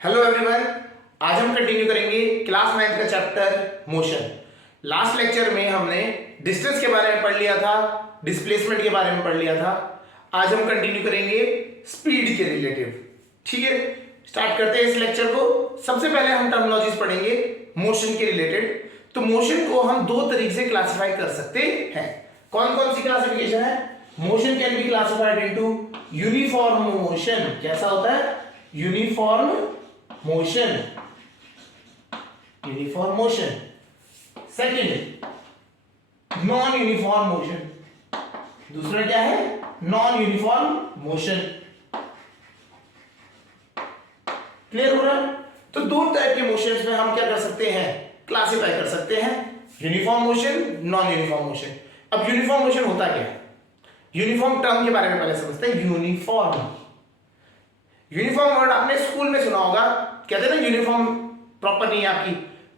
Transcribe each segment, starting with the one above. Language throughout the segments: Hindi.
Hello everyone. आज हम कंटिन्यू करेंगे क्लास 9 का चैप्टर मोशन। लास्ट लेक्चर में हमने डिस्टेंस के बारे में पढ़ लिया था, डिस्प्लेसमेंट के बारे में पढ़ लिया था। आज हम कंटिन्यू करेंगे स्पीड के रिलेटिव। ठीक है, स्टार्ट करते हैं इस लेक्चर को। सबसे पहले हम टर्मिनोलॉजीज पढ़ेंगे मोशन के रिलेटेड। तो मोशन को हम दो तरीके से क्लासिफाई कर सकते हैं। कौन कौन सी क्लासिफिकेशन है? Motion can be classified into uniform motion. कैसा होता है? Uniform motion, uniform motion. Second, non uniform motion. दूसरा क्या है? Non uniform motion. क्लियर हो रहा है? तो दो टाइप के मोशंस में हम क्या कर सकते हैं? क्लासिफाई कर सकते हैं, uniform motion, non uniform motion. अब यूनिफॉर्म मोशन होता क्या है? यूनिफॉर्म टर्म के बारे में पहले समझते हैं। यूनिफॉर्म, यूनिफॉर्म वर्ड आपने स्कूल में सुना होगा। कहते हैं ना यूनिफॉर्म प्रॉपर नहीं है आपकी,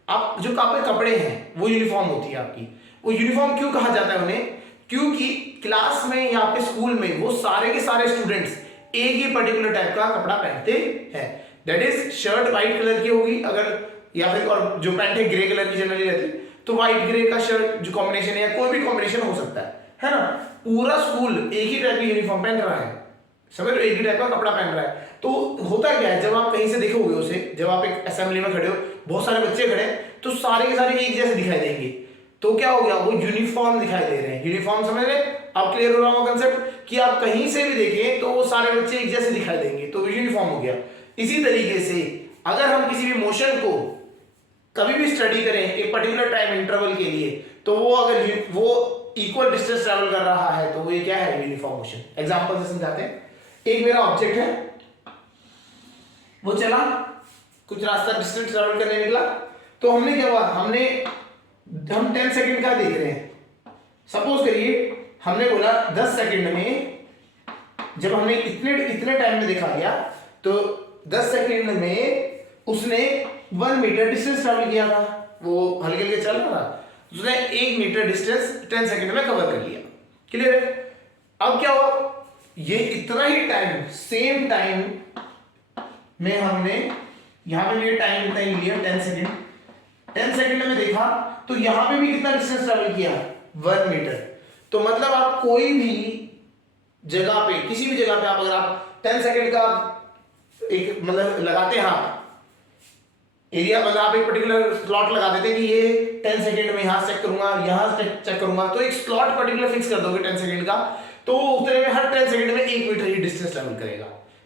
आप जो आपके कपड़े हैं वो यूनिफॉर्म होती है आपकी। वो यूनिफॉर्म क्यों कहा जाता है उन्हें? क्योंकि क्लास में या पे स्कूल में वो सारे के सारे स्टूडेंट्स एक ही पर्टिकुलर टाइप का कपड़ा पहनते हैं। That is shirt white colour की होगी अगर, या फिर और जो पैंट है ग्रे कलर की जनरली रहती है, तो व्हाइट ग्रे का शर्ट जो कॉम्बिनेशन है, कोई भी कॉम्बिनेशन हो सकता है ना। पूरा स्कूल एक ही टाइप की यूनिफॉर्म पहन रहा है, समझ लो, एक ही टाइप का कपड़ा पहन रहा है। तो होता क्या है, जब आप कहीं से देखोगे उसे, जब आप एक असेंबली में खड़े हो, बहुत सारे बच्चे खड़े हैं, तो सारे के सारे एक जैसे दिखाई देंगे। तो क्या हो गया? वो यूनिफॉर्म दिखाई दे रहे हैं। यूनिफॉर्म समझ रहे? आप क्लियर हो रहा होगा कंसेप्ट कि आप कहीं से भी देखें तो वो सारे बच्चे एक जैसे दिखाई देंगे, तो यूनिफॉर्म हो गया। इसी तरीके से अगर हम किसी भी मोशन को कभी भी स्टडी करें एक पर्टिकुलर टाइम इंटरवल के लिए, तो वो अगर वो इक्वल डिस्टेंस ट्रेवल कर रहा है तो वो ये क्या है? Uniform motion. एग्जांपल से समझाते हैं। एक मेरा ऑब्जेक्ट है, वो चला, कुछ रास्ता डिस्टेंस ट्रेवल करने निकला, तो हमने क्या हुआ? हम 10 सेकंड का देख रहे हैं। सपोज करिए हमने बोला 10 सेकंड में, जब हमने इतने टाइम में देखा गया, तो 10 सेकंड में उसने 1 मीटर डिस्टेंस ट्रेवल किया था। वो हल्के हल्के चल रहा था, उसने 1 मीटर डिस्टेंस 10 सेकंड में कवर कर लिया। क्लियर है? अब क्या हुआ? ये इतना ही टाइम, सेम टाइम में हमने यहां पे भी टाइम इतना ही लिया, 10 सेकंड। 10 सेकंड में देखा तो यहां पे भी कितना डिस्टेंस ट्रेवल किया? 1 मीटर। तो मतलब आप कोई भी जगह पे, किसी भी जगह पे आप अगर आप 10 सेकंड का एक मतलब लगाते हैं आप एरिया, मतलब आप एक पर्टिकुलर स्लॉट लगा देते हैं कि ये 10 सेकंड में यहां चेक करूंगा, यहां चेक करूंगा, तो एक स्लॉट पर्टिकुलर फिक्स कर दोगे 10 सेकंड का, तो उतने में हर 10 सेकंड में 1 मीटर ही डिस्टेंस ट्रेवल करेगा।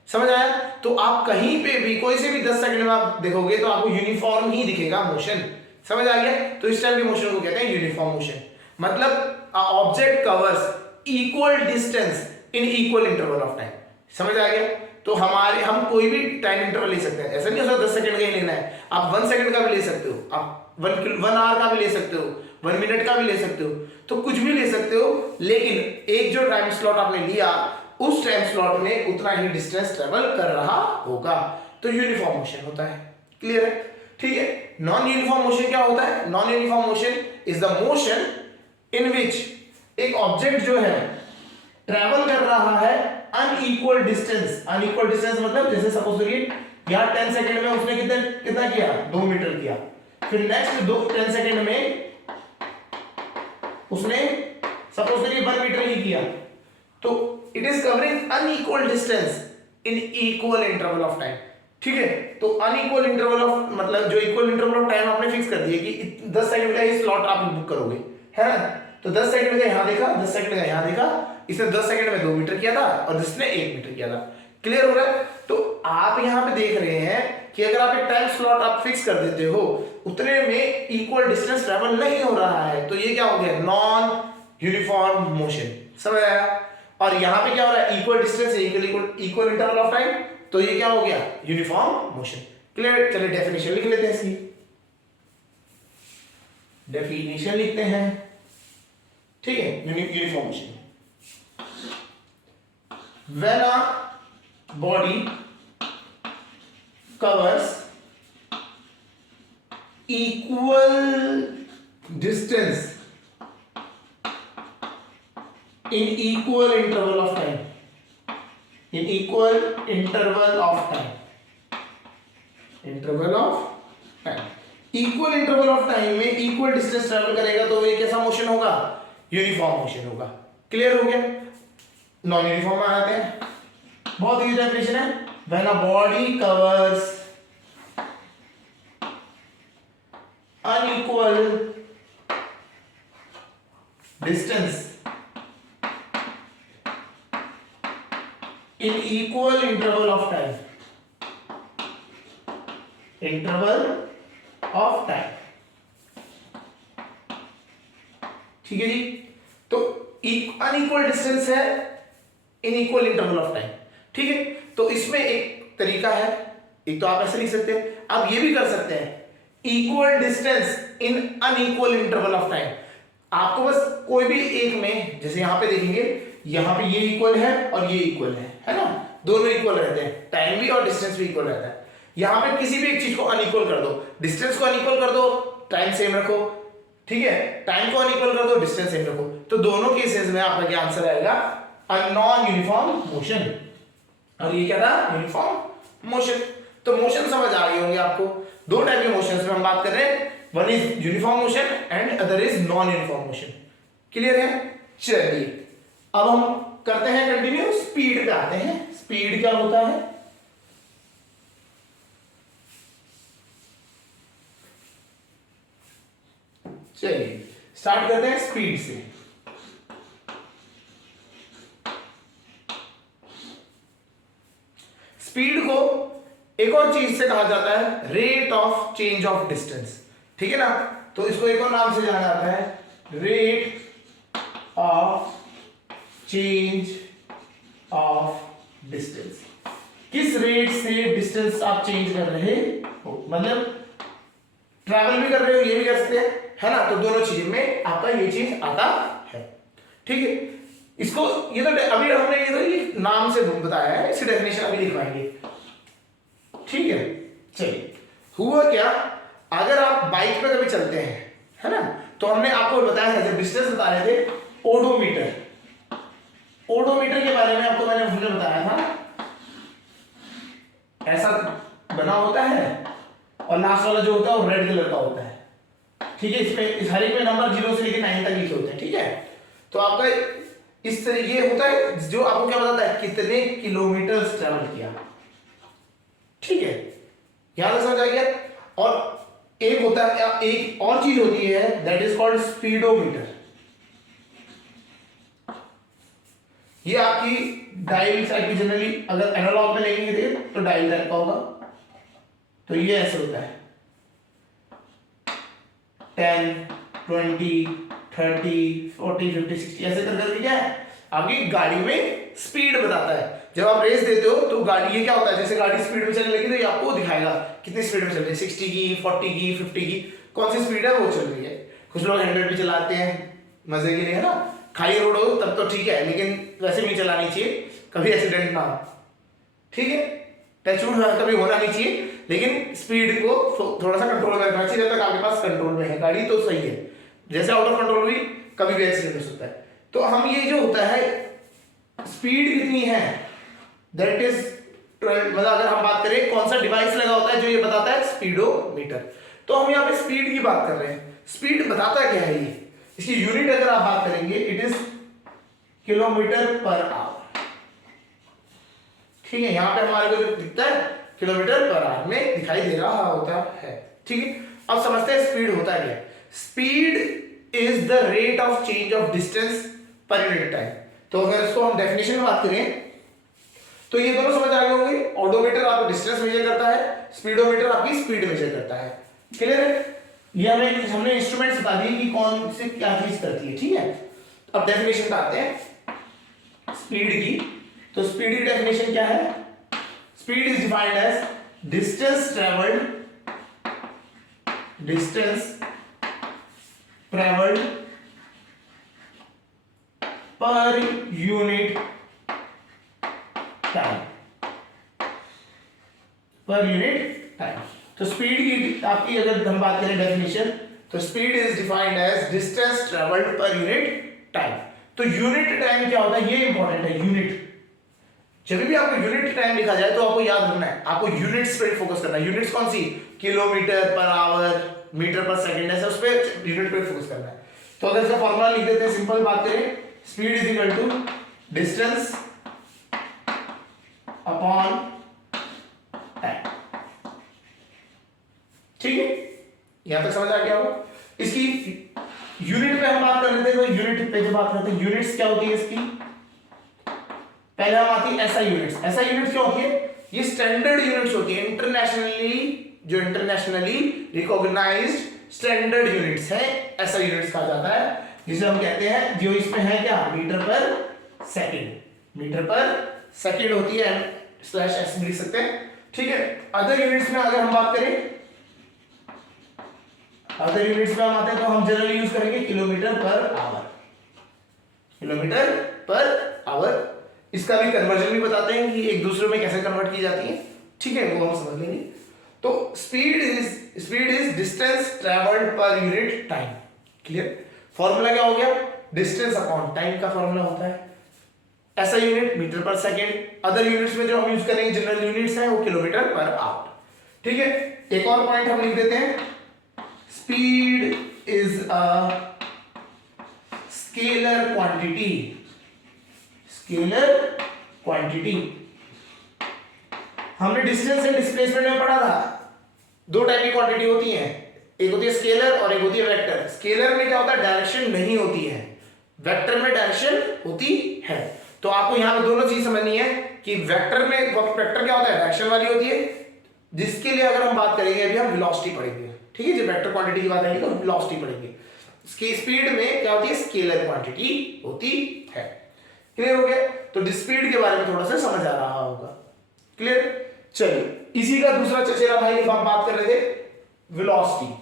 समझ आया? तो आप कहीं पे भी कोई से भी 10 सेकंड में आप देखोगे तो आपको यूनिफॉर्म ही दिखेगा मोशन। समझ आ गया? तो इस टाइप के मोशन को कहते हैं यूनिफॉर्म मोशन। मतलब object covers equal distance in equal interval of time. समझ आ गया? तो हम कोई भी टाइम इंटरवल ले सकते हैं। ऐसा नहीं हो सकता 10 सेकंड का ही लेना है, आप 1 सेकंड का भी ले सकते हो, आप 1 आवर का भी ले सकते हो, 1 मिनट का भी ले सकते हो, तो कुछ भी ले सकते हो। लेकिन एक जो टाइम स्लॉट आपने लिया, उस टाइम स्लॉट में उतना ही डिस्टेंस ट्रेवल कर रहा होगा, तो यूनिफॉर्म मोशन होता है। क्लियर है? ठीक है। नॉन यूनिफॉर्म मोशन क्या होता है? Non uniform motion is the motion in which एक ऑब्जेक्ट जो है ट्रेवल कर रहा है अनइक्वल डिस्टेंस। अनइक्वल डिस्टेंस मतलब जैसे सपोज करिए यहां 10 सेकंड में उसने कितना किया? 2 मीटर किया। फिर नेक्स्ट 10 सेकंड में उसने सपोज करिए 1 मीटर ही किया। तो it is covering unequal distance in equal interval of time. ठीक है? तो अनइक्वल इंटरवल ऑफ मतलब जो इक्वल इंटरवल ऑफ टाइम आपने फिक्स कर दिया कि 10 सेकंड का ये स्लॉट आप बुक करोगे, है ना? तो 10 सेकंड का यहां देखा, 10 सेकंड का यहां देखा, इसने 10 सेकंड में 2 मीटर किया था और जिसने 1 मीटर किया था। क्लियर हो रहा है? तो आप यहां पे देख रहे हैं कि अगर आप एक टाइम स्लॉट आप फिक्स कर देते हो, उतने में इक्वल डिस्टेंस ट्रेवल नहीं हो रहा है, तो ये क्या हो गया? Non uniform motion. समझ आया? और यहां पे क्या हो रहा है? Equal distance equal interval of time, तो ये क्या हो गया? Uniform motion. क्लियर? चलिए डेफिनेशन लिख लेते हैं इसकी। डेफिनेशन लिखते हैं। ठीक है? Uniform motion, when a body covers equal distance in equal interval of time, in equal interval of time, interval of time. Equal interval of time में इक्वल डिस्टेंस ट्रेवल करेगा तो ये कैसा मोशन होगा? यूनिफॉर्म मोशन होगा। क्लियर हो गया? नॉन यूनिफॉर्म में आते हैं। बहुत इजी डेफिनेशन है। When a body covers unequal distance in equal interval of time, ठीक है जी। तो अनइक्वल डिस्टेंस है in equal interval of time, ठीक है। तो इसमें एक तरीका है, एक तो आप ऐसे लिख सकते हैं, आप ये भी कर सकते हैं equal distance in unequal interval of time. आपको बस कोई भी एक में, जैसे यहां पे देखेंगे, यहां पे ये इक्वल है और ये इक्वल है ना, दोनों इक्वल रहते हैं, टाइम भी और डिस्टेंस भी इक्वल रहता है। यहां पे किसी भी एक चीज को अनइक्वल कर दो, डिस्टेंस को अनइक्वल कर दो, टाइम सेम रखो, ठीक है, टाइम को अनइक्वल कर दो, डिस्टेंस सेम रखो, तो दोनों केसेस में आपका क्या आंसर आएगा? A non uniform motion. और ये क्या था? Uniform motion. तो मोशन समझ आ गई होंगे आपको। दो टाइप के मोशंस में हम बात कर रहे हैं, one is uniform motion and other is non uniform motion. Clear है? चलिए अब हम करते हैं कंटिन्यू, स्पीड पे आते हैं। स्पीड क्या होता है? चलिए स्टार्ट करते हैं स्पीड से। स्पीड को एक और चीज से कहा जाता है rate of change of distance, ठीक है ना। तो इसको एक और नाम से जाना जाता है rate of change of distance. किस रेट से डिस्टेंस आप चेंज कर रहे हो, मतलब ट्रैवल भी कर रहे हो, ये भी कर सकते हैं, है ना। तो दोनों चीज में आपका ये चीज आता है, ठीक है। इसको ये तो अभी हमने ये नाम से बताया है, इसकी डेफिनेशन अभी लिखवाएंगे, ठीक है। चलिए हुआ क्या, अगर आप बाइक पे कभी चलते हैं, है ना, तो हमने आपको बताया था, जब डिस्टेंस बता रहे थे, ओडोमीटर के बारे में आपको हमने बताया था, ऐसा बना होता है और लास्ट वाला जो होता है वो रेड कलर का होता है, ठीक है। इस हर एक में नंबर 0 से लेकर 9 तक लिखे होते हैं, ठीक है। तो आपका इस तरीके होता है जो आपको क्या बताता है कितने किलोमीटर ट्रैवल किया, ठीक है। यहां तक समझ आ गया। और एक होता है, एक और चीज होती है दैट इज कॉल्ड स्पीडोमीटर। ये आपकी डायल टाइप की, जनरली अगर एनालॉग में लेंगे तो डायल टाइप का होगा। तो ये ऐसे होता है 10, 20, 30, 40, 50, 60 ऐसे करके क्या है आपकी गाड़ी में स्पीड बताता है। जब आप रेस देते हो तो गाड़ी, ये क्या होता है, जैसे गाड़ी स्पीड में चलने लगी तो ये आपको दिखाएगा कितनी स्पीड में चल रही है, 60 की, 40 की, 50 की, कौन सी स्पीड है वो चल रही है। कुछ लोग 100 भी चलाते हैं मजे के लिए, है ना। खाली रोड हो तब तो ठीक है, लेकिन वैसे भी चलानी चाहिए, कभी एक्सीडेंट ना हो, ठीक है। टचवुड कभी होना नहीं चाहिए, लेकिन स्पीड को थोड़ा सा कंट्रोल में रखना चाहिए। जब तक आपके पास कंट्रोल में है गाड़ी तो सही है, जैसे आउट ऑफ कंट्रोल हुई कभी भी एक्सीडेंट हो सकता है। तो हम ये जो होता है स्पीड कितनी है दैट इज, मतलब अगर हम बात करें कौन सा डिवाइस लगा होता है जो ये बताता है, स्पीडोमीटर। तो हम यहाँ पे स्पीड की बात कर रहे हैं। स्पीड बताता क्या है ये, इसकी यूनिट अगर आप बात करेंगे it is kilometre per hour, ठीक है। यहां पे हमारे को जो दिखता है किलोमीटर पर आवर में दिखाई दे रहा होता है, ठीक है। अब समझते हैं स्पीड होता क्या है। Speed is the rate of change of distance per unit time. तो अगर इसको हम डेफिनेशन में बात करें तो ये दोनों समझ आ गए होंगे। ऑडोमीटर आपको डिस्टेंस मेजर करता है, स्पीडोमीटर आपकी स्पीड मेजर करता है, क्लियर है। ये हमने इंस्ट्रूमेंट्स बता दिए कि कौन से क्या चीज करती है, ठीक है। अब डेफिनेशन पे आते हैं स्पीड की। तो स्पीड की डेफिनेशन क्या है? Speed is defined as distance travelled per unit time, तो स्पीड की आपकी अगर हम बात करें डेफिनेशन, तो speed is defined as distance travelled per unit time. तो यूनिट टाइम क्या होता है, ये इंपॉर्टेंट है। यूनिट जब भी आपको यूनिट टाइम लिखा जाए तो आपको याद रखना है, आपको यूनिट्स पे फोकस करना है। यूनिट्स कौन सी? किलोमीटर पर आवर, मीटर पर सेकंड, ऐसे उस पे यूनिट पे फोकस करना है। तो अगर इसका फॉर्मूला लिख देते हैं, सिंपल बात करें, speed is equal to distance upon time. ठीक है, यहां तक समझ आ गया होगा। इसकी यूनिट पे हम बात कर रहे थे, तो यूनिट पे जो बात करते हैं, यूनिट्स क्या होती है इसकी? पहले हम आती है एसआई यूनिट्स। एसआई यूनिट्स क्या होती है? ये स्टैंडर्ड यूनिट्स होती है, इंटरनेशनली रिकॉग्नाइज्ड स्टैंडर्ड यूनिट्स है, एसआई यूनिट्स कहा जाता है, जिसे हम कहते हैं, जो इसमें है क्या, मीटर पर सेकंड। मीटर पर सेकंड होती है, /s लिख सकते हैं। ठीक है, अदर यूनिट्स में अगर हम बात करें, अदर यूनिट्स में हम आते हैं तो हम जनरली यूज करेंगे kilometre per our. Kilometre per our, इसका भी कन्वर्जन भी बताते हैं कि एक दूसरे में कैसे कन्वर्ट की जाती है। ठीक है, वो हम समझ लेंगे। तो स्पीड इज डिस्टेंस ट्रैवल्ड पर यूनिट टाइम। क्लियर? फॉर्मूला क्या हो गया? डिस्टेंस अपॉन टाइम का फॉर्मूला होता है ऐसा यूनिट मीटर पर सेकंड। अदर यूनिट्स में जो हम यूज करेंगे, जनरल यूनिट्स है, वो किलोमीटर पर आवर। ठीक है, एक और पॉइंट हम लिख देते हैं, speed is a scalar quantity. Scalar quantity हमने डिस्टेंस एंड डिस्प्लेसमेंट में पढ़ा था। दो टाइप की क्वांटिटी होती हैं, एक होती है स्केलर और एक होती है वेक्टर। स्केलर में क्या होता है? डायरेक्शन नहीं होती है, वेक्टर में डायरेक्शन होती है। तो आपको यहां पे दोनों चीज समझनी है कि वेक्टर में, वेक्टर क्या होता है? डायरेक्शन वाली होती है, जिसके लिए अगर हम बात करेंगे, अभी हम वेलोसिटी पढ़ेंगे। ठीक है, जब वेक्टर क्वांटिटी की बात आएगी तो वेलोसिटी पढ़ेंगे। इसकी स्पीड में क्या होती है? स्केलर क्वांटिटी होती है। क्लियर हो गया? तो स्पीड के बारे में थोड़ा सा समझ आ रहा होगा। क्लियर? चलिए, इसी का दूसरा चचेरा भाई हम बात कर रहे थे, वेलोसिटी।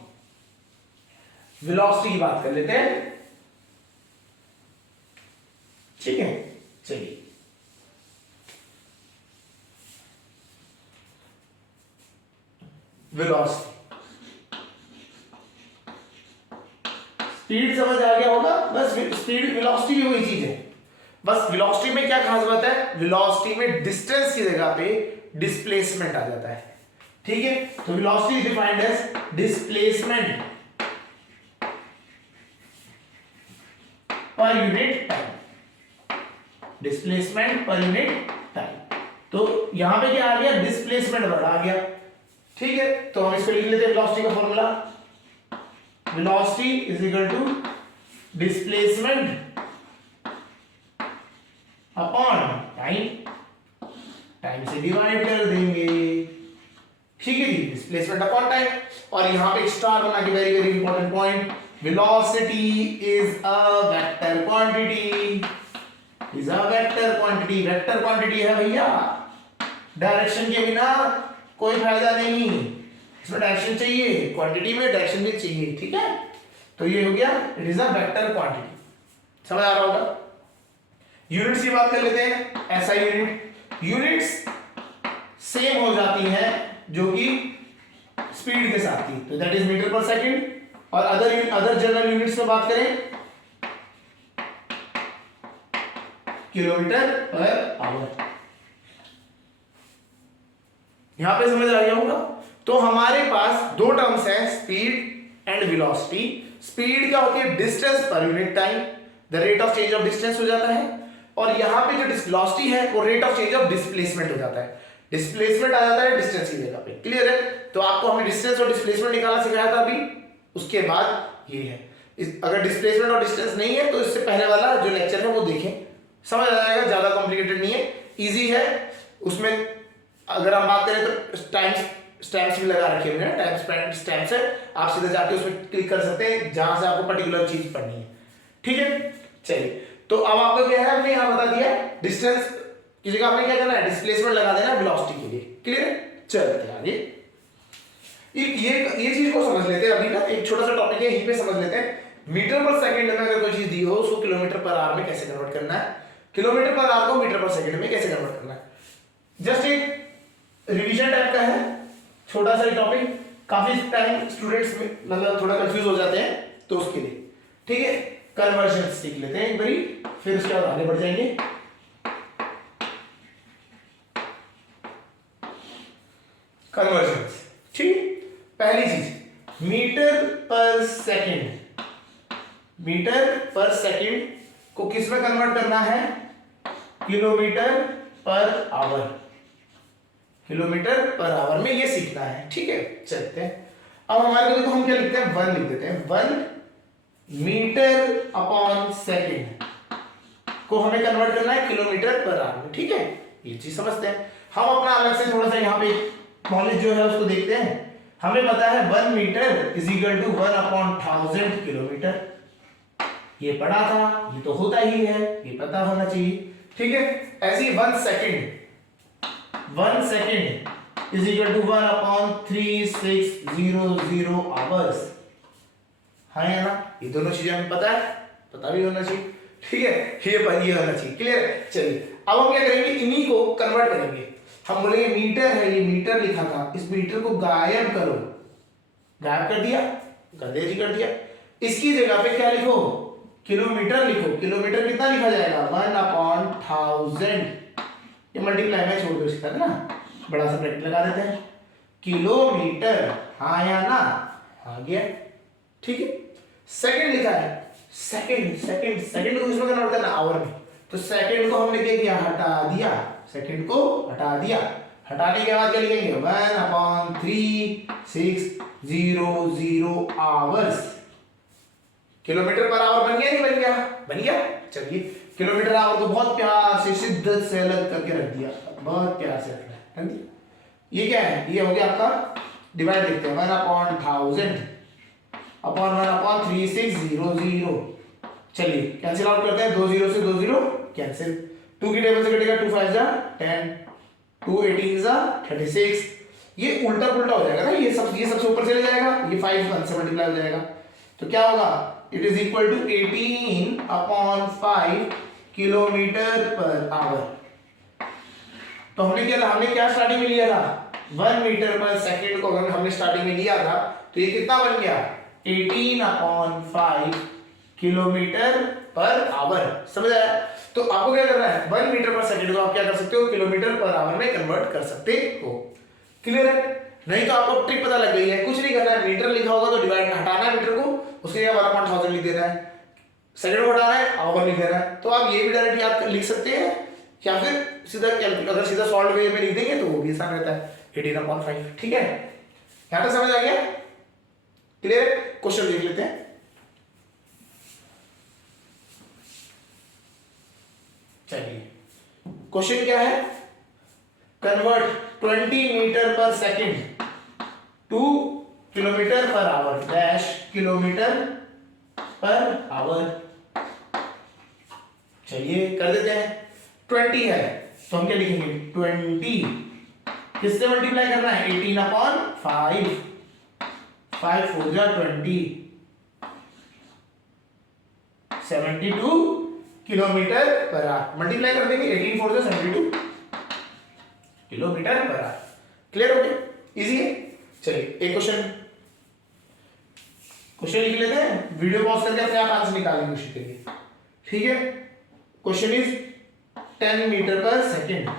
वेलोसिटी की बात कर लेते हैं। ठीक है, चलिए, वेलोसिटी, स्पीड समझ आ गया होगा। बस स्पीड, वेलोसिटी भी वही चीज है, बस वेलोसिटी में क्या खास बात है? वेलोसिटी में डिस्टेंस की जगह पे डिस्प्लेसमेंट आ जाता है। ठीक है, तो velocity is defined as displacement per unit time. Displacement per unit time, तो यहां पे क्या आ गया? डिस्प्लेसमेंट वर्ड आ गया। ठीक है, तो हम इसको लिख लेते हैं, वेलोसिटी का formula, velocity is equal to displacement upon time. Time से डिवाइड कर देंगे। ठीक है जी, डिस्प्लेसमेंट अपॉन टाइम। और यहां पे स्टार बना के very very important point, velocity is a vector quantity. Is a vector quantity, vector quantity है भैया, डायरेक्शन के बिना कोई फायदा नहीं, इसमें डायरेक्शन चाहिए, क्वांटिटी में डायरेक्शन भी चाहिए। ठीक है, तो ये हो गया, it is a vector quantity. समझ आ रहा होगा? यूनिट्स की बात कर लेते हैं, ऐसा यूनिट, यूनिट्स सेम हो जाती हैं जो कि स्पीड के साथ थी, तो दैट इज मीटर पर सेकंड। और अदर जनरल यूनिट्स में बात करें, किलोमीटर पर आवर। यहां पे समझ आ गया होगा? तो हमारे पास दो टर्म्स हैं, स्पीड एंड वेलोसिटी। स्पीड क्या होती है? Distance per unit time, the rate of change of distance हो जाता है। और यहां पे जो वेलोसिटी है वो rate of change of displacement हो जाता है। डिस्प्लेसमेंट आ जाता है डिस्टेंस की जगह पे। क्लियर है? तो आपको हमने डिस्टेंस और डिस्प्लेसमेंट निकालना सिखाया था अभी, उसके बाद ये है। अगर डिस्प्लेसमेंट और डिस्टेंस नहीं है तो इससे पहले वाला जो लेक्चर है वो देखें, समझ आ जाएगा, ज्यादा कॉम्प्लिकेटेड नहीं है, इजी है। उसमें अगर हम बात करें तो स्टैम्प्स भी लगा रखे हुए हैं, स्टैम्प्स है, आप सीधे जाके उसमें क्लिक कर सकते हैं जहां से आपको पर्टिकुलर चीज पढ़नी है। ठीक है, चलिए, तो अब आपको क्या है, हमने यहां बता दिया डिस्टेंस की जगह आपने क्या करना है? डिस्प्लेसमेंट लगा देना वेलोसिटी के लिए। क्लियर है? चलते हैं आगे। ये चीज को समझ लेते हैं अभी ना, एक छोटा सा टॉपिक है, यहीं पे समझ लेते हैं। मीटर पर सेकंड में अगर कोई चीज दी हो उसको किलोमीटर पर आवर में कैसे कन्वर्ट करना है, किलोमीटर पर आवर को मीटर पर सेकंड में कैसे कन्वर्ट करना है। जस्ट एक रिवीजन टाइप का है, छोटा सा टॉपिक, काफी टाइम स्टूडेंट्स मतलब थोड़ा कंफ्यूज हो जाते हैं, तो उसके लिए ठीक है, कन्वर्जन सीख लेते हैं एक बारी, फिर उसके बाद आगे बढ़ जाएंगे। कन्वर्जन। ठीक, पहली चीज मीटर पर सेकंड, मीटर पर सेकंड को किस में कन्वर्ट करना है, kilometre per our, kilometre per our में ये सीखना है। ठीक है, चलते हैं। अब हमारे को देखो हम क्या लिखते हैं, 1 लिख देते हैं। 1 मीटर अपॉन सेकंड को हमें कन्वर्ट करना है किलोमीटर पर आवर में। ठीक है, ये चीज समझते हैं। हम अपना अलग से थोड़ा सा यहाँ पे नॉलेज जो है उसको देखते हैं। हमें पता है 1 metre is equal to 1/1000 kilometre. ये पढ़ा था, ये तो होता ही है, ये पता होना चाहिए। ठीक है, ऐसे ही 1 second, 1 second is equal to 1/3600 hours. हाँ है ना, ये दोनों चीजें हमें पता है, पता भी होना चाहिए। ठीक है, ये होना चाहिए। क्लियर है। चलिए अब हम क्या करेंगे, इन्हीं को कन्वर्ट करेंगे। हम बोलेंगे मीटर है, ये मीटर लिखा था, इस मीटर को गायब करो। गायब कर दिया, कर दिया जी, कर दिया। इसकी जगह पे क्या लिखो, किलोमीटर लिखो। किलोमीटर कितना लिखा जाएगा, 1/1000। ये मल्टीप्लाई में छोड़ दो इसका ना, बड़ा सा ब्रैकेट लगा देते हैं। किलोमीटर, हाँ या ना, आ गया। ठीक है, सेकंड लिखा है, सेकंड सेकंड सेकंड को किसमें कन्वर्ट करना, आवर में। तो सेकंड को हमने क्या किया, हटा दिया, सेकंड को हटा दिया। हटाने के बाद क्या लिखेंगे, 1/3600 आवर्स। किलोमीटर पर आवर बन गया, नहीं बन गया, बन गया। चलिए किलोमीटर आवर को बहुत प्यार से शिद्दत से अलग करके रख दिया, बहुत प्यार से रखना है। ये क्या है, ये हो गया आपका डिवाइड लिखते हैं 1/1000 अपॉन 1/3600। चलिए कैंसिल आउट करते हैं, 2 0 से 2 0 कैंसिल। 2 की टेबल से कटेगा, 2 5 जा 10, 2 18 जा 36। ये उल्टा पुल्टा हो जाएगा ना, ये सबसे ऊपर चले जाएगा, ये 5 1 से मल्टीप्लाई हो जाएगा। तो क्या होगा, it is equal to 18/5 kilometre per hour. तो हमने क्या स्टार्टिंग में लिया था, 1 मीटर पर सेकंड को अगर हमने स्टार्टिंग में लिया था, तो ये कितना बन गया, 18/5 किलोमीटर पर आवर। समझ आया। तो आपको क्या करना है, 1 मीटर पर सेकंड को आप क्या कर सकते हो, किलोमीटर पर आवर में कन्वर्ट कर सकते हो। क्लियर है। नहीं तो आपको ट्रिक पता लग गई है, कुछ नहीं करना है, मीटर लिखा होगा तो डिवाइड हटाना है मीटर को, उसके लिए 1/1000 लिख देना है, सेकंड को हटाना है, आवर लिख देना है। तो आप ये भी डायरेक्ट याद लिख सकते हैं, या फिर सीधा अगर सीधा सॉल्व वे में लिख देंगे तो वो भी आसान रहता है, 18/5। ठीक है, यहां तक समझ आ गया, क्लियर। क्वेश्चन देख लेते हैं। चलिए क्वेश्चन क्या है, कन्वर्ट 20 मीटर पर second two kilometre per our dash kilometre per our. चलिए कर देते हैं। 20 है तो हम क्या लिखेंगे, 20 किससे मल्टीप्लाई करना है, 18/5, 5 4 जा 20, 72 किलोमीटर पर आवर। मल्टीप्लाई कर देंगे, 18 4 जा 72 किलोमीटर पर आवर। क्लियर हो गया, इजी है। चलिए एक क्वेश्चन लिख लेते हैं, वीडियो पॉज करके अपने आप आंसर निकालेंगे उसके लिए। ठीक है, क्वेश्चन इज 10 मीटर पर सेकंड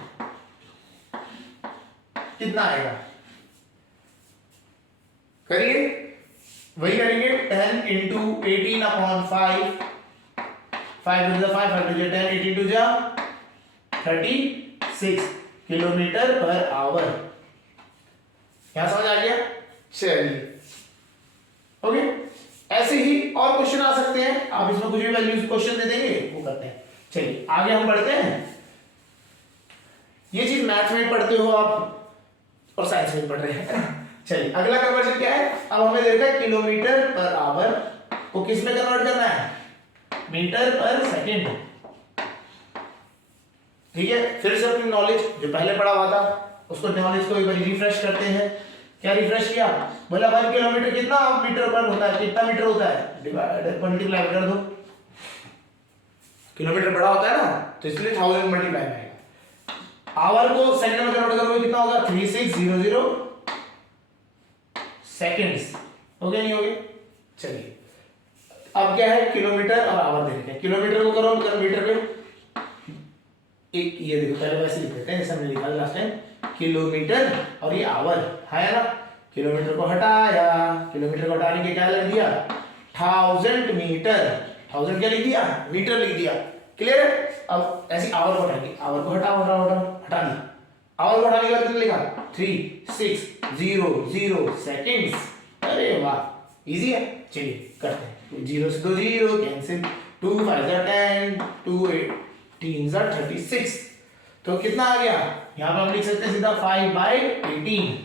कितना आएगा, करिए वही करेंगे, 10 इंटू 18/5, 5 5 5 10, 18 2 जा 36 किलोमीटर पर आवर। यहां समझ आ गया। चलिए ओके, ऐसे ही और क्वेश्चन आ सकते हैं, आप इसमें कुछ भी वैल्यूज क्वेश्चन दे देंगे वो करते हैं। चलिए आगे हम बढ़ते हैं। ये चीज मैथ में पढ़ते हो आप और साइंस में पढ़ रहे हैं। चलिए अगला कन्वर्जन क्या है, अब हमें देखा है किलोमीटर पर आवर को किस में कन्वर्ट करना है, मीटर पर सेकंड। ठीक है, फिर से अपनी नॉलेज जो पहले पढ़ा हुआ था उसको नॉलेज को एक बार रिफ्रेश करते हैं। क्या रिफ्रेश किया, बोला 1 किलोमीटर कितना मीटर पर होता है, कितना मीटर होता है, डिवाइड मल्टीप्लाई कर दो। किलोमीटर बड़ा होता है ना, तो इसलिए 1000 मल्टीप्लाई आएगा। आवर को सेकंड में कन्वर्ट करोगे कितना होगा, 3600 सेकंड्स। हो गया नहीं हो गया। चलिए अब क्या है, किलोमीटर और आवर देखते हैं। किलोमीटर को करो मीटर पे, एक ये देखो पहले वैसे लिख देते हैं जैसे हमने लिखा लास्ट टाइम, किलोमीटर और ये आवर है ना। किलोमीटर को हटाया, किलोमीटर को हटाने के क्या लिख दिया 1000 मीटर, 1000 क्या लिख दिया मीटर लिख दिया। क्लियर है। अब ऐसी आवर को हटाएंगे, आवर को हटा हटा दिया, आवर को हटाने के बाद कितना लिखा 3600 सेकेंड्स। अरे वाह इजी है। चलिए करते हैं। 0 से 2 0 कैंसिल, 2 5 10, 2 18 36। तो कितना आ गया यहाँ पे हम लिख सकते हैं सीधा 5/18।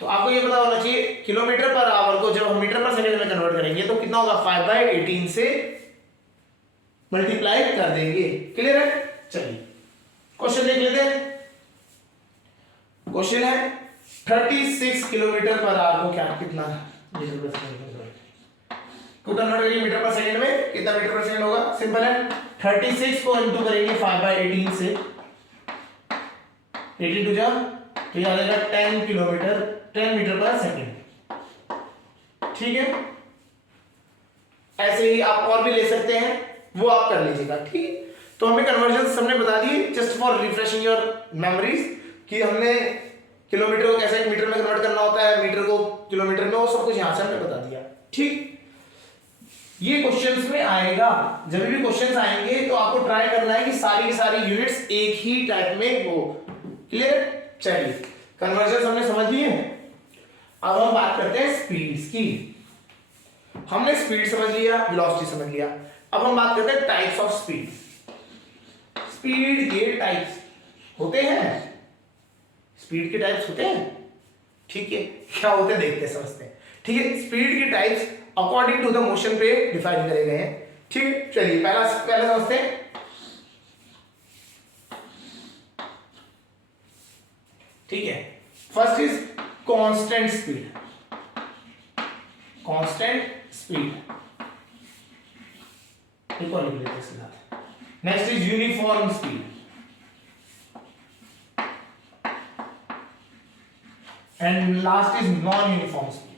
तो आपको ये पता होना चाहिए किलोमीटर पर आवर को जब हम मीटर पर सेकंड में कन्वर्ट करेंगे तो कितना होगा 5/18 से मल्टीप्लाई कर देंगे। क्लियर है। चलिए क्वेश्चन देख लेते हैं। क्वेश्चन है 36 किलोमीटर पर आवर को क्या कितना मीटर पर सेकंड को कन्वर्ट करेंगे मीटर पर सेकंड में, कितना मीटर पर सेकंड होगा। सिंपल है 36 को इंटू करेंगे 5/18 से, 18 टू जा तो ये आ जाएगा 10 किलोमीटर 10 मीटर पर सेकंड। ठीक है। ऐसे ही आप और भी ले सकते हैं, वो आप कर लीजिएगा। ठीक है। तो हमें कन्वर्जन हमने बता दिए just for refreshing your memories कि हमने किलोमीटर को कैसे मीटर में कन्वर्ट करना होता है, मीटर को किलोमीटर में, वो सब कुछ यहां से हमने बता दिया। ठीक। ये क्वेश्चंस में आएगा, जब भी क्वेश्चंस आएंगे तो आपको ट्राई करना है कि सारी की सारी यूनिट्स एक ही टाइप में हो। क्लियर। चलिए कन्वर्जन हमने समझ लिए। अब हम बात करते हैं स्पीड्स की। हमने स्पीड समझ लिया, वेलोसिटी समझ लिया। अब हम बात करते हैं टाइप्स ऑफ स्पीड। स्पीड के टाइप्स होते हैं, स्पीड के टाइप्स होते हैं। ठीक है। क्या होते हैं देखते हैं समझते हैं। ठीक है। स्पीड के types according to the motion पे डिफाइन करे गए हैं। ठीक है। चलिए पहला समझते हैं। ठीक है। First is constant speed, constant speed एक और लिख लेते हैं इसके साथ। Next is uniform speed, and last is non uniform speed.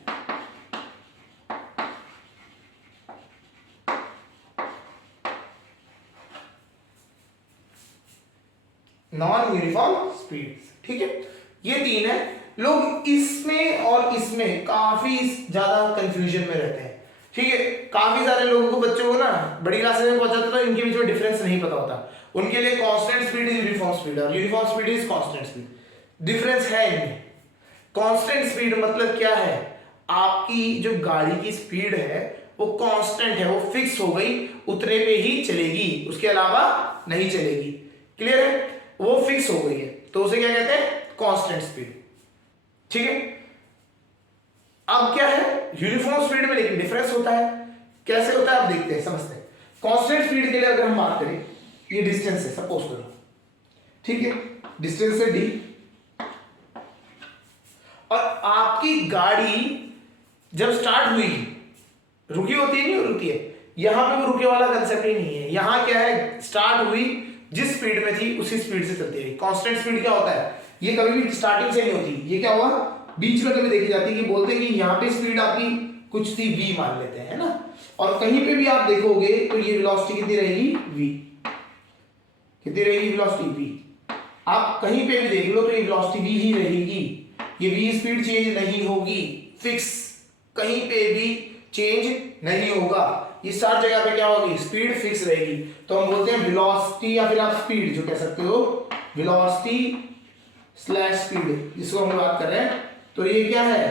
Non uniform speed. ठीक है। ये तीन है। लोग इसमें और इसमें काफी ज्यादा कंफ्यूजन में रहते हैं। ठीक है। काफी सारे लोगों को, बच्चों को ना बड़ी क्लासेस में पहुंचाते तो इनके बीच में डिफरेंस नहीं पता होता। उनके लिए constant speed is uniform speed और uniform speed is constant speed. Difference है इनमें। कांस्टेंट स्पीड मतलब क्या है, आपकी जो गाड़ी की स्पीड है वो कांस्टेंट है, वो फिक्स हो गई, उतने पे ही चलेगी, उसके अलावा नहीं चलेगी। क्लियर है। वो फिक्स हो गई है तो उसे क्या कहते हैं कांस्टेंट स्पीड। ठीक है। अब क्या है यूनिफॉर्म स्पीड में लेकिन डिफरेंस होता है। कैसे होता है आप देखते हैं, समझते हैं। कांस्टेंट स्पीड के लिए अगर हम बात करें, ये डिस्टेंस है सपोज करो। ठीक है। डिस्टेंस है डी और आपकी गाड़ी जब स्टार्ट हुई, रुकी होती है नहीं रुकी है, यहां पे वो रुके वाला कंसेप्ट ही नहीं है। यहां क्या है स्टार्ट हुई, जिस स्पीड में थी उसी स्पीड से चलती है। कांस्टेंट स्पीड क्या होता है, ये कभी भी स्टार्टिंग से नहीं होती। ये क्या हुआ बीच में कभी देखी जाती है कि बोलते हैं कि यहाँ पे स्पीड आपकी कुछ थी v मान लेते हैं, है ना। और कहीं पे भी आप देखोगे तो ये वेलोसिटी कितनी रहेगी v, कितनी रहेगी वेलोसिटी v। आप कहीं पे भी देख लो तो ये वेलोसिटी v ही रहेगी। ये v स्पीड चेंज नहीं होगी, फिक्स, कहीं पे भी चेंज नहीं होगा। ये सारी जगह पे क्या होगी स्पीड फिक्स रहेगी। तो हम बोलते हैं वेलोसिटी या फिर आप स्पीड जो कह सकते हो, वेलोसिटी स्लैश स्पीड जिसको हम बात कर रहे हैं। तो ये क्या है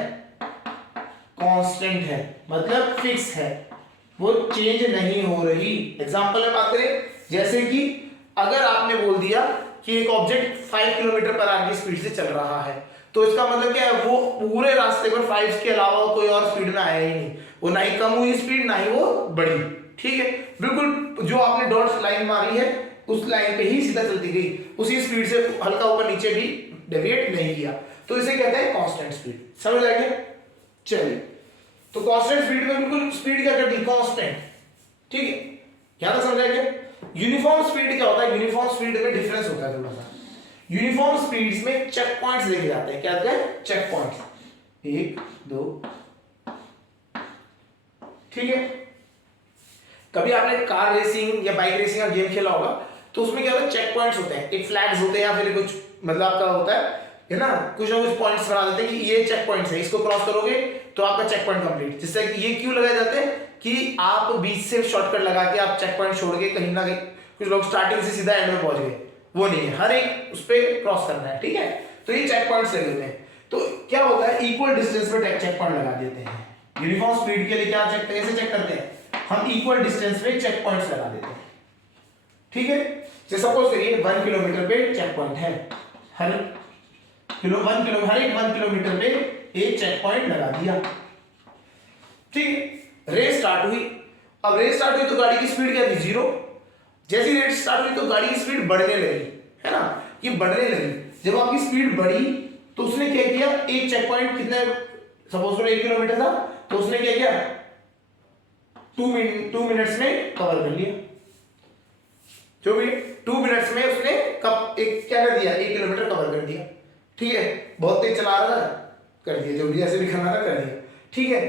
कांस्टेंट है, मतलब फिक्स है, वो चेंज नहीं हो रही। एग्जांपल में बात करें, जैसे कि अगर आपने बोल दिया कि एक ऑब्जेक्ट 5 किलोमीटर पर आवर की स्पीड से चल रहा है, तो इसका मतलब क्या है वो पूरे रास्ते पर 5 के अलावा कोई और स्पीड में आया ही नहीं, वो ना ही कम हुई स्पीड ना ही वो बढ़ी। ठीक है। बिल्कुल जो आपने डॉट लाइन मारी है उस लाइन पे ही सीधा चलती गई, उसी स्पीड से हल्का ऊपर नीचे भी डेविएट नहीं किया, तो इसे कहते हैं कांस्टेंट स्पीड। समझ आ गया। चलिए तो कांस्टेंट स्पीड में बिल्कुल स्पीड क्या करती है कांस्टेंट। ठीक है। यहां तक समझ आ गया। यूनिफॉर्म स्पीड क्या होता है, यूनिफॉर्म स्पीड में डिफरेंस होता है थोड़ा सा। यूनिफॉर्म स्पीड्स में चेक पॉइंट्स देखे जाते हैं। क्या होता है चेक पॉइंट्स, 1 2। ठीक है। कभी आपने कार रेसिंग या बाइक रेसिंग का गेम खेला होगा तो उसमें क्या होता है चेक पॉइंट्स होते हैं, एक फ्लैग्स होते हैं या फिर कुछ मतलब आपका होता है है ना, कुछ ना कुछ पॉइंट्स बना देते हैं कि ये चेक पॉइंट्स है, इसको क्रॉस करोगे तो आपका चेक पॉइंट कंप्लीट। जिससे ये क्यों लगाए जाते हैं कि आप बीच से शॉर्टकट लगा के आप चेक पॉइंट छोड़ के कहीं ना कहीं, कुछ लोग स्टार्टिंग से सीधा एंड में पहुंच गए, वो नहीं है, हर एक उस पर क्रॉस करना है, ठीक है। तो ये चेक पॉइंट्स लगे होते हैं। तो क्या होता है, इक्वल डिस्टेंस पे चेक पॉइंट लगा देते हैं। यूनिफॉर्म स्पीड के लिए क्या चेक कैसे चेक करते हैं, हम इक्वल डिस्टेंस पे चेक पॉइंट्स लगा देते हैं, ठीक है। जैसे सपोज करिए 1 किलोमीटर पे चेक पॉइंट है, हर एक 1 किलोमीटर पे एक चेक पॉइंट लगा दिया, ठीक है। रेस स्टार्ट हुई, अब रेस स्टार्ट हुई तो गाड़ी की स्पीड क्या थी, 0। जैसी रेस स्टार्ट हुई तो गाड़ी की स्पीड बढ़ने लगी, है ना, ये बढ़ने लगी। जब आपकी स्पीड बढ़ी तो उसने क्या किया, एक चेक पॉइंट कितना, सपोज करो 1 किलोमीटर था, तो उसने क्या किया, 2 मिनट्स में कवर कर लिया। जो भी 2 मिनट्स में उसने कब एक क्या कर दिया, 1 किलोमीटर कवर कर दिया, ठीक है। बहुत तेज चला रहा था, कर दिया, जो भी ऐसे भी करना था कर दिया, ठीक है।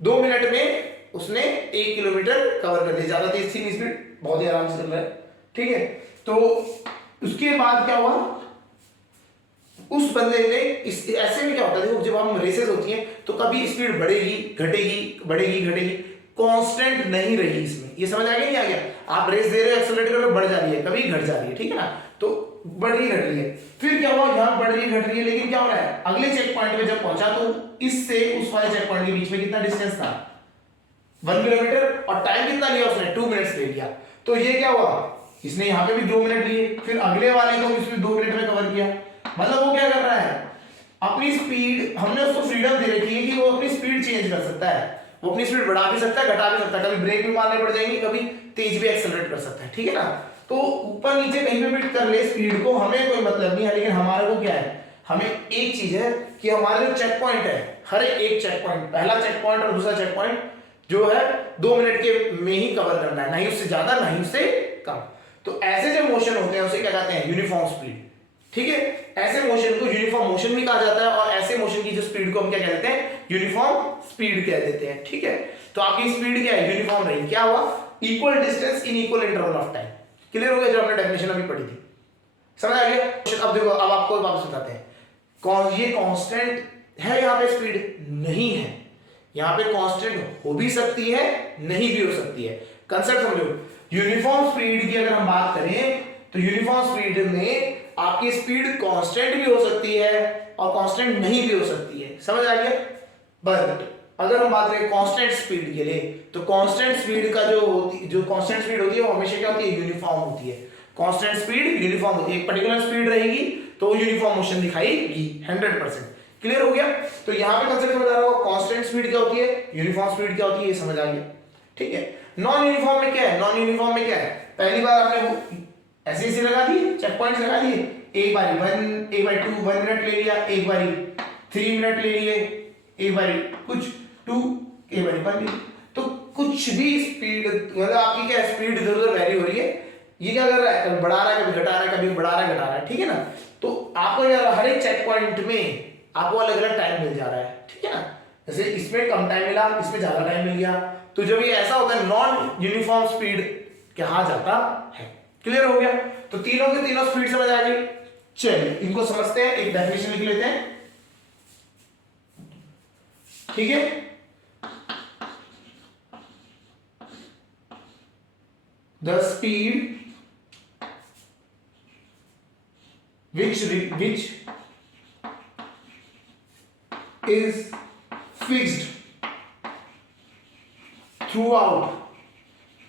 2 मिनट में उसने 1 किलोमीटर कवर कर दिया, ज्यादा तेज थी स्पीड, बहुत ही आराम से चल रहा है, ठीक है। तो उसके बाद क्या हुआ, उस बंदे ने ऐसे में क्या होता है, देखो जब हम रेसेस होती हैं तो कभी स्पीड बढ़ेगी घटेगी, बढ़ेगी घटेगी, कांस्टेंट नहीं रही इसमें, ये समझ आ गया नहीं आ गया। आप रेस दे रहे हो, एक्सेलरेट कर रहे हो, बढ़ जा रही है, कभी घट जा रही है, ठीक है ना। तो बढ़ रही घट रही है, फिर क्या हुआ, यहाँ बढ़ रही घट रही है, लेकिन क्या हो रहा है, अगले चेक पॉइंट पे जब पहुंचा तो इससे उस वाले चेक पॉइंट के बीच में कितना डिस्टेंस था, 1 किलोमीटर, और टाइम कितना लिया उसने, 2 मिनट्स ले लिया। तो ये क्या हुआ, इसने यहाँ पे भी 2 मिनट लिए, फिर अगले वाले को इसने 2 मिनट में कवर किया। मतलब वो क्या कर रहा है, अपनी स्पीड, हमने उसको फ्रीडम दे रखी है कि वो अपनी स्पीड चेंज कर सकता है, वो अपनी स्पीड बढ़ा भी सकता है, घटा भी सकता है, कभी ब्रेक भी मारने पड़ जाएंगे, कभी तेज भी एक्सेलरेट कर सकता है, ठीक है ना। तो ऊपर नीचे कहीं पे भी कर ले स्पीड को, हमें कोई मतलब नहीं है, लेकिन हमारे को क्या है, हमें एक चीज है कि हमारे जो चेक पॉइंट है, हर एक चेक पॉइंट, पहला चेक पॉइंट और दूसरा चेक पॉइंट जो है 2 मिनट के में ही कवर करना है, नहीं उससे ज्यादा नहीं उससे कम। तो ऐसे जो मोशन होते हैं उसे क्या कहते हैं, यूनिफॉर्म स्पीड, ठीक है। ऐसे मोशन को यूनिफॉर्म मोशन भी कहा जाता है, और ऐसे मोशन की जो स्पीड को हम क्या कहते हैं, यूनिफॉर्म स्पीड कह देते हैं, ठीक है। तो आपकी स्पीड क्या है, यूनिफॉर्म रही, क्या हुआ, equal distance in equal interval of time. Clear हो गया, जो हमने डेफिनेशन अभी पढ़ी थी, समझ आ गया। अब देखो, अब आपको वापस बताते हैं, कौन ये कांस्टेंट है, यहाँ पे स्पीड नहीं है, यहाँ पे कांस्टेंट हो भी सकती है, नहीं भी हो सकती है। कंसेप्ट समझो, यूनिफॉर्म स्पीड की अगर हम बात करें तो यूनिफॉर्म स्पीड में आपकी स्पीड कांस्टेंट भी हो सकती है और कांस्टेंट नहीं भी हो सकती है, समझ आ गया। बट अगर हम बात करें कांस्टेंट स्पीड के लिए, तो कांस्टेंट स्पीड का जो कांस्टेंट स्पीड होती है वो हमेशा क्या होती है, यूनिफॉर्म होती है। कांस्टेंट स्पीड यूनिफॉर्म होती है, एक पर्टिकुलर स्पीड रहेगी तो यूनिफॉर्म मोशन दिखाएगी 100%। क्लियर हो गया। तो यहाँ पे कंसेप्ट समझ आ रहा हो, कांस्टेंट स्पीड क्या होती है, यूनिफॉर्म स्पीड क्या होती है, ये समझ आ गया, ठीक है। नॉन यूनिफॉर्म में क्या है, नॉन यूनिफॉर्म में क्या है, पहली बार आपने वो ऐसे लगा दिए, चेक पॉइंट्स लगा दिए, एक बारी 1, एक बारी 2, 1 मिनट ले लिया, एक बारी 3 मिनट ले लिए, एक बारी कुछ 2, एक बारी 1 ले, तो कुछ भी स्पीड, मतलब आपकी क्या स्पीड इधर उधर वेरी हो रही है, ये क्या कर रहा है, कभी बढ़ा रहा है, कभी घटा रहा है, कभी बढ़ा रहा है, घटा रहा है, ठीक है ना। तो आपको यार हर एक चेक पॉइंट में आपको अलग अलग टाइम मिल जा रहा है, ठीक है ना। जैसे इसमें कम टाइम मिला, इसमें ज्यादा टाइम मिल गया, तो जब ये ऐसा होता है नॉन यूनिफॉर्म स्पीड कहा जाता है। क्लियर हो गया। तो तीनों के तीनों स्पीड समझ आ गई। चलिए इनको समझते हैं, एक डेफिनेशन लिख लेते हैं, ठीक है। The speed which is fixed throughout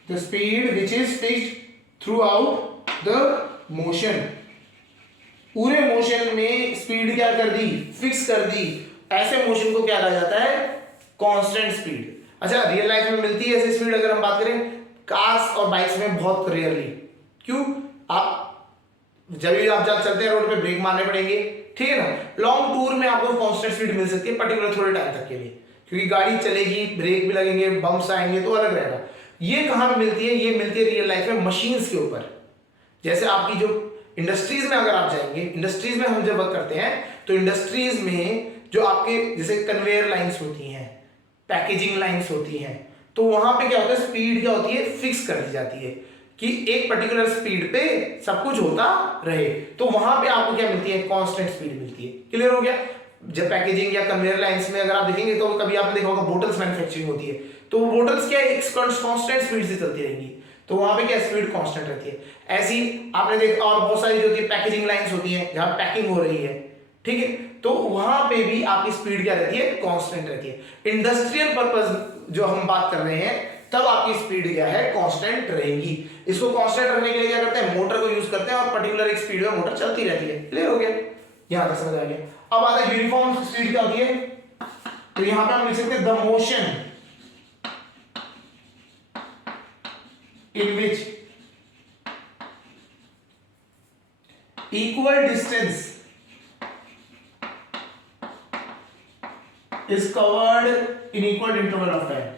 the speed which is fixed throughout the motion, पूरे मोशन में स्पीड क्या कर दी, फिक्स कर दी, ऐसे मोशन को क्या कहा जाता है, कांस्टेंट स्पीड। अच्छा, रियल लाइफ में मिलती है ऐसी स्पीड, अगर हम बात करें कार्स और बाइक्स में बहुत रेयरली। क्यों, आप जब भी आप जब चलते हैं रोड पे ब्रेक मारने पड़ेंगे, ठीक है ना। लॉन्ग टूर में आपको कांस्टेंट स्पीड मिल सकती है पर्टिकुलर थोड़े टाइम तक के लिए, क्योंकि गाड़ी चलेगी, ब्रेक भी लगेंगे, बम्प्स आएंगे, तो अलग रहेगा। ये कहां पे मिलती है, ये मिलती है रियल लाइफ में मशीन्स के ऊपर। जैसे आपकी जो इंडस्ट्रीज में अगर आप जाएंगे, इंडस्ट्रीज में हम जब वर्क करते हैं तो इंडस्ट्रीज में जो आपके जैसे कन्वेयर लाइंस होती हैं, पैकेजिंग लाइंस होती हैं, तो वहां पे क्या होता है, स्पीड क्या होती है, फिक्स कर दी जाती है। कि एक पर्टिकुलर स्पीड पे सब कुछ होता रहे, तो वहां पे आपको क्या मिलती है, कांस्टेंट स्पीड मिलती है। क्लियर हो गया। जब पैकेजिंग या कन्वेयर लाइंस में अगर आप देखेंगे तो कभी आपने देखा होगा बोटल्स मैन्युफैक्चरिंग होती है, तो बोटल्स क्या है, एक कांस्टेंट स्पीड से चलती रहेंगी, तो वहां पे क्या स्पीड कांस्टेंट रहती है। ऐसी आपने देखा और बहुत सारी जो होती है पैकेजिंग लाइंस होती हैं जहां पैकिंग हो रही है, ठीक है, तो वहां पे भी आपकी स्पीड क्या रहती है, कांस्टेंट रहती है। इंडस्ट्रियल पर्पस जो हम बात कर रहे हैं तब आपकी स्पीड क्या है, कांस्टेंट रहेगी। इसको कांस्टेंट रखने के लिए क्या करते हैं, मोटर को यूज करते हैं और पर्टिकुलर एक स्पीड में मोटर चलती रहती है। क्लियर हो गया, यहां तक समझ आ गया। अब आता है यूनिफॉर्म स्पीड क्या होती है, तो यहां पे हम लिख सकते हैं the motion in which equal distance is covered in equal interval of time,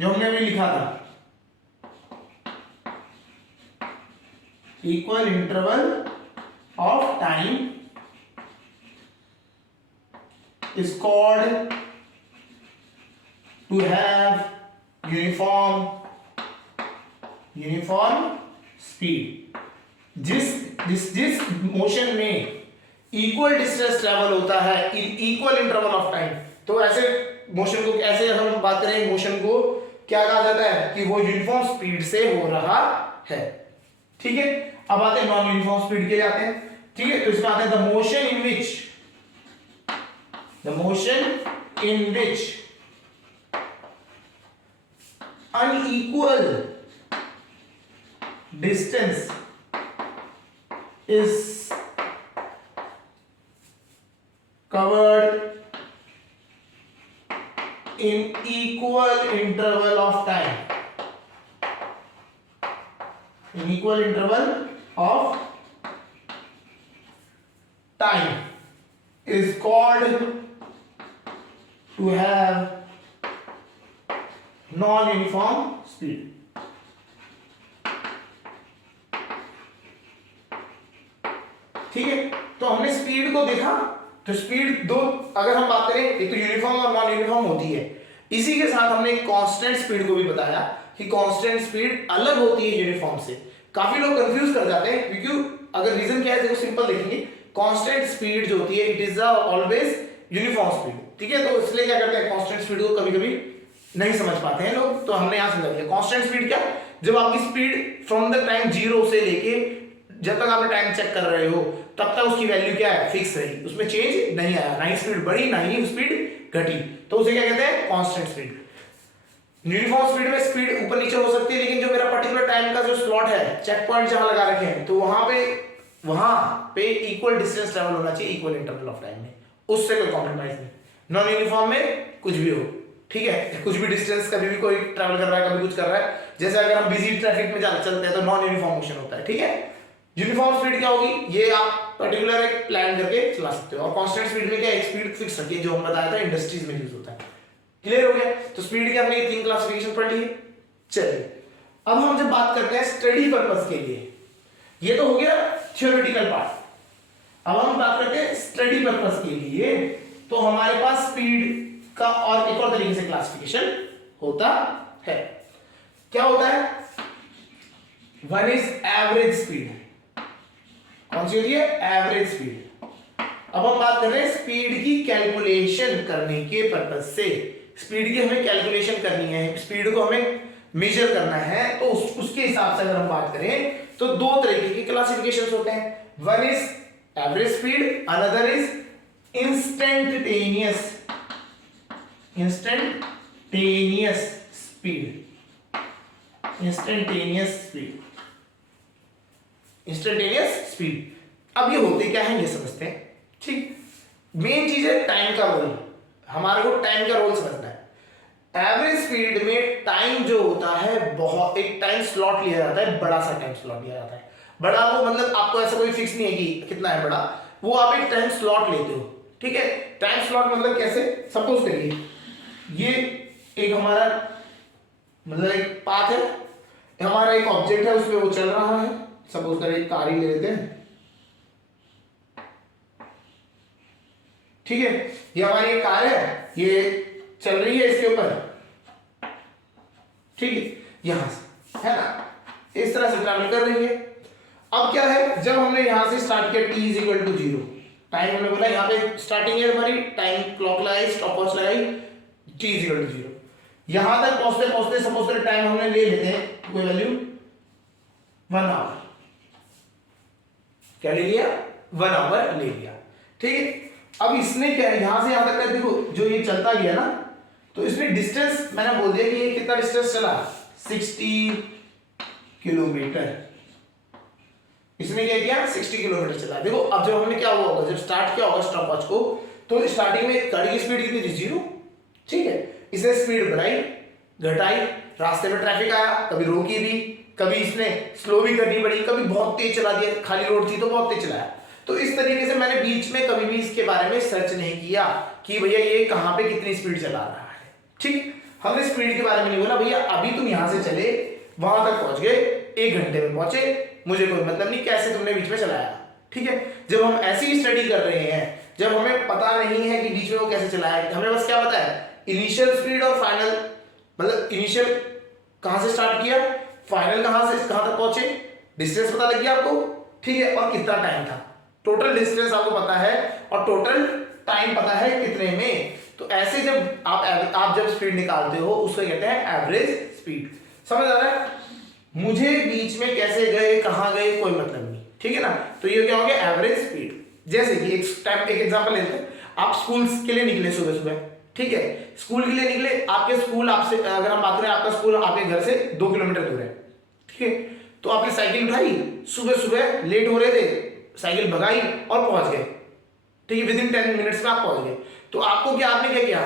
जो हमने अभी लिखा था, equal interval of time is called to have uniform speed. जिस मोशन में इक्वल डिस्टेंस ट्रेवल होता है in equal interval of time, तो ऐसे मोशन को, ऐसे हम बात करें मोशन को क्या कहा जाता है कि वो यूनिफॉर्म स्पीड से हो रहा है। ठीक है, अब आते हैं नॉन यूनिफॉर्म स्पीड के लिए आते हैं। ठीक है, तो इसमें आते हैं the motion in which unequal distance is covered in equal interval of time, in equal interval of time is called to have non-uniform speed। ठीक है, तो हमने स्पीड को देखा, तो स्पीड दो अगर हम बात करें, एक तो यूनिफॉर्म और नॉन यूनिफॉर्म होती है। इसी के साथ हमने कांस्टेंट स्पीड को भी बताया कि कांस्टेंट स्पीड अलग होती है यूनिफॉर्म से। काफी लोग कंफ्यूज कर जाते हैं, क्योंकि अगर रीजन क्या है देखो सिंपल देखेंगे, कांस्टेंट स्पीड जो होती है it is always uniform speed. ठीक है, तो इसलिए क्या करते हैं कांस्टेंट स्पीड को कभी कभी नहीं समझ पाते हैं लोग, तो हमने यहां समझा दिया कांस्टेंट स्पीड क्या, जब आपकी स्पीड फ्रॉम द टाइम 0 से लेके जब तक आप टाइम चेक कर रहे हो तब तक उसकी वैल्यू क्या है, फिक्स रही, उसमें चेंज नहीं आया, ना ही स्पीड बढ़ी ना ही स्पीड घटी, तो उसे क्या कहते हैं कांस्टेंट स्पीड। यूनिफॉर्म स्पीड में स्पीड ऊपर नीचे हो सकती है, लेकिन जो मेरा पर्टिकुलर टाइम का जो स्लॉट है, चेक पॉइंट जहां लगा रखे हैं, तो वहां पे इक्वल डिस्टेंस ट्रैवल होना चाहिए इक्वल इंटरवल ऑफ टाइम में, उससे कोई कॉम्प्रोमाइज नहीं। नॉन यूनिफॉर्म में कुछ भी हो, ठीक है, कुछ भी डिस्टेंस कभी भी कोई ट्रैवल कर रहा है, कभी कुछ कर रहा है, जैसे अगर हम बिजी ट्रैफिक में चलते हैं तो नॉन यूनिफॉर्म मोशन होता है। ठीक है, यूनिफॉर्म स्पीड क्या होगी, ये आप पर्टिकुलर एक प्लान करके चला सकते हो, और कांस्टेंट स्पीड में क्या एक स्पीड फिक्स रखी है, जो हम बताया था इंडस्ट्रीज में यूज होता है। क्लियर हो गया, तो स्पीड की हमने तीन क्लासिफिकेशन पढ़ ली है। चलिए अब हम जब बात करते हैं स्टडी पर्पस के लिए, ये तो हो गया थ्योरेटिकल पार्ट, अब हम बात करते हैं स्टडी पर्पस के लिए, तो हमारे पास स्पीड का और एक और तरीके से क्लासिफिकेशन होता है। क्या होता है, वन इज एवरेज स्पीड, कौन सी होती है, एवरेज स्पीड। अब हम बात कर रहे हैं स्पीड की कैलकुलेशन करने के पर्पज से, स्पीड की हमें कैलकुलेशन करनी है, स्पीड को हमें मेजर करना है, तो उसके हिसाब से अगर हम बात करें तो दो तरीके की क्लासिफिकेशंस होते हैं, one is average speed, another is instantaneous speed, instantaneous speed. अब ये होते क्या है ये समझते हैं। ठीक, मेन चीज है टाइम का रोल, हमारे को टाइम का रोल समझना है। एवरेज स्पीड में टाइम जो होता है बहुत, एक टाइम स्लॉट लिया जाता है, बड़ा सा टाइम स्लॉट लिया जाता है। बड़ा वो मतलब आपको ऐसा कोई फिक्स नहीं है कि कितना है बड़ा, वो आप एक टाइम स्लॉट लेते हो। ठीक है, टाइम स्लॉट मतलब कैसे, सपोज करिए ये एक हमारा मतलब एक पाथ है, हमारा एक ऑब्जेक्ट है, उसमें वो चल रहा है, सपोज करें एक कार ही ले लेते हैं। ठीक है, ये हमारी एक कार है, ये चल रही है इसके ऊपर, ठीक है, यहां से है ना, इस तरह से ट्रैवल कर रही है। अब क्या है, जब हमने यहां से स्टार्ट किया t is equal to 0, time हमने बोला यहाँ पे स्टार्टिंग है हमारी, टाइम क्लॉक लगाई, स्टॉप वॉच लगाई, t इज इक्वल टू 0, यहां तक पहुंचते पहुंचते सपोज करें टाइम हमने ले लेते हैं कोई वैल्यू 1 आवर, क्या ले लिया, 1 आवर ले लिया, ठीक है। अब इसने क्या यहां से यहां तक का देखो जो ये चलता गया ना, तो इसने डिस्टेंस मैंने बोल दिया कि ये कितना डिस्टेंस चला, 60 किलोमीटर, इसने क्या किया 60 किलोमीटर चला। देखो अब जब हमने क्या हुआ होगा, जब स्टार्ट किया होगा स्टॉप वॉच को, तो स्टार्टिंग में गाड़ी की स्पीड कितनी थी 0, ठीक है। इसने स्पीड बढ़ाई घटाई, रास्ते में ट्रैफिक आया, कभी रोकी भी, कभी इसने स्लो भी करनी पड़ी, कभी बहुत तेज चला दिया, खाली रोड थी तो बहुत तेज चलाया। तो इस तरीके से मैंने बीच में कभी भी इसके बारे में सर्च नहीं किया कि भैया ये कहां पे कितनी स्पीड चला रहा है, ठीक। हमने स्पीड के बारे में नहीं बोला, भैया अभी तुम यहां से चले वहां तक पहुंच गए, 1 घंटे में पहुंचे, मुझे कोई मतलब नहीं कैसे तुमने बीच में चलाया, ठीक है। जब हम ऐसी स्टडी कर रहे हैं, जब हमें पता नहीं है कि बीच में वो कैसे चलाया, हमें बस क्या पता है इनिशियल स्पीड और फाइनल, मतलब इनिशियल कहां से स्टार्ट किया, फाइनल कहां से कहां तक पहुंचे, डिस्टेंस पता लग गया आपको, ठीक है, और कितना टाइम था, टोटल डिस्टेंस आपको पता है और टोटल टाइम पता है कितने में। तो ऐसे जब आप जब स्पीड निकालते हो उसको कहते हैं एवरेज स्पीड, समझ आ रहा है। मुझे बीच में कैसे गए कहां गए कोई मतलब नहीं, ठीक है ना। तो ये क्या हो गया एवरेज स्पीड। जैसे कि एक एग्जांपल लेते हैं, आप स्कूल के लिए निकले सुबह सुबह, ठीक है, स्कूल के लिए निकले, आपके स्कूल आपसे अगर हम बात करें आपका स्कूल आपके घर से 2 किलोमीटर दूर है, ठीक है। तो आपने साइकिल उठाई, सुबह सुबह लेट हो रहे थे, साइकिल भगाई और पहुंच गए, ठीक है, विद इन 10 मिनट्स में आप पहुंच गए। तो आपको क्या, आपने क्या किया,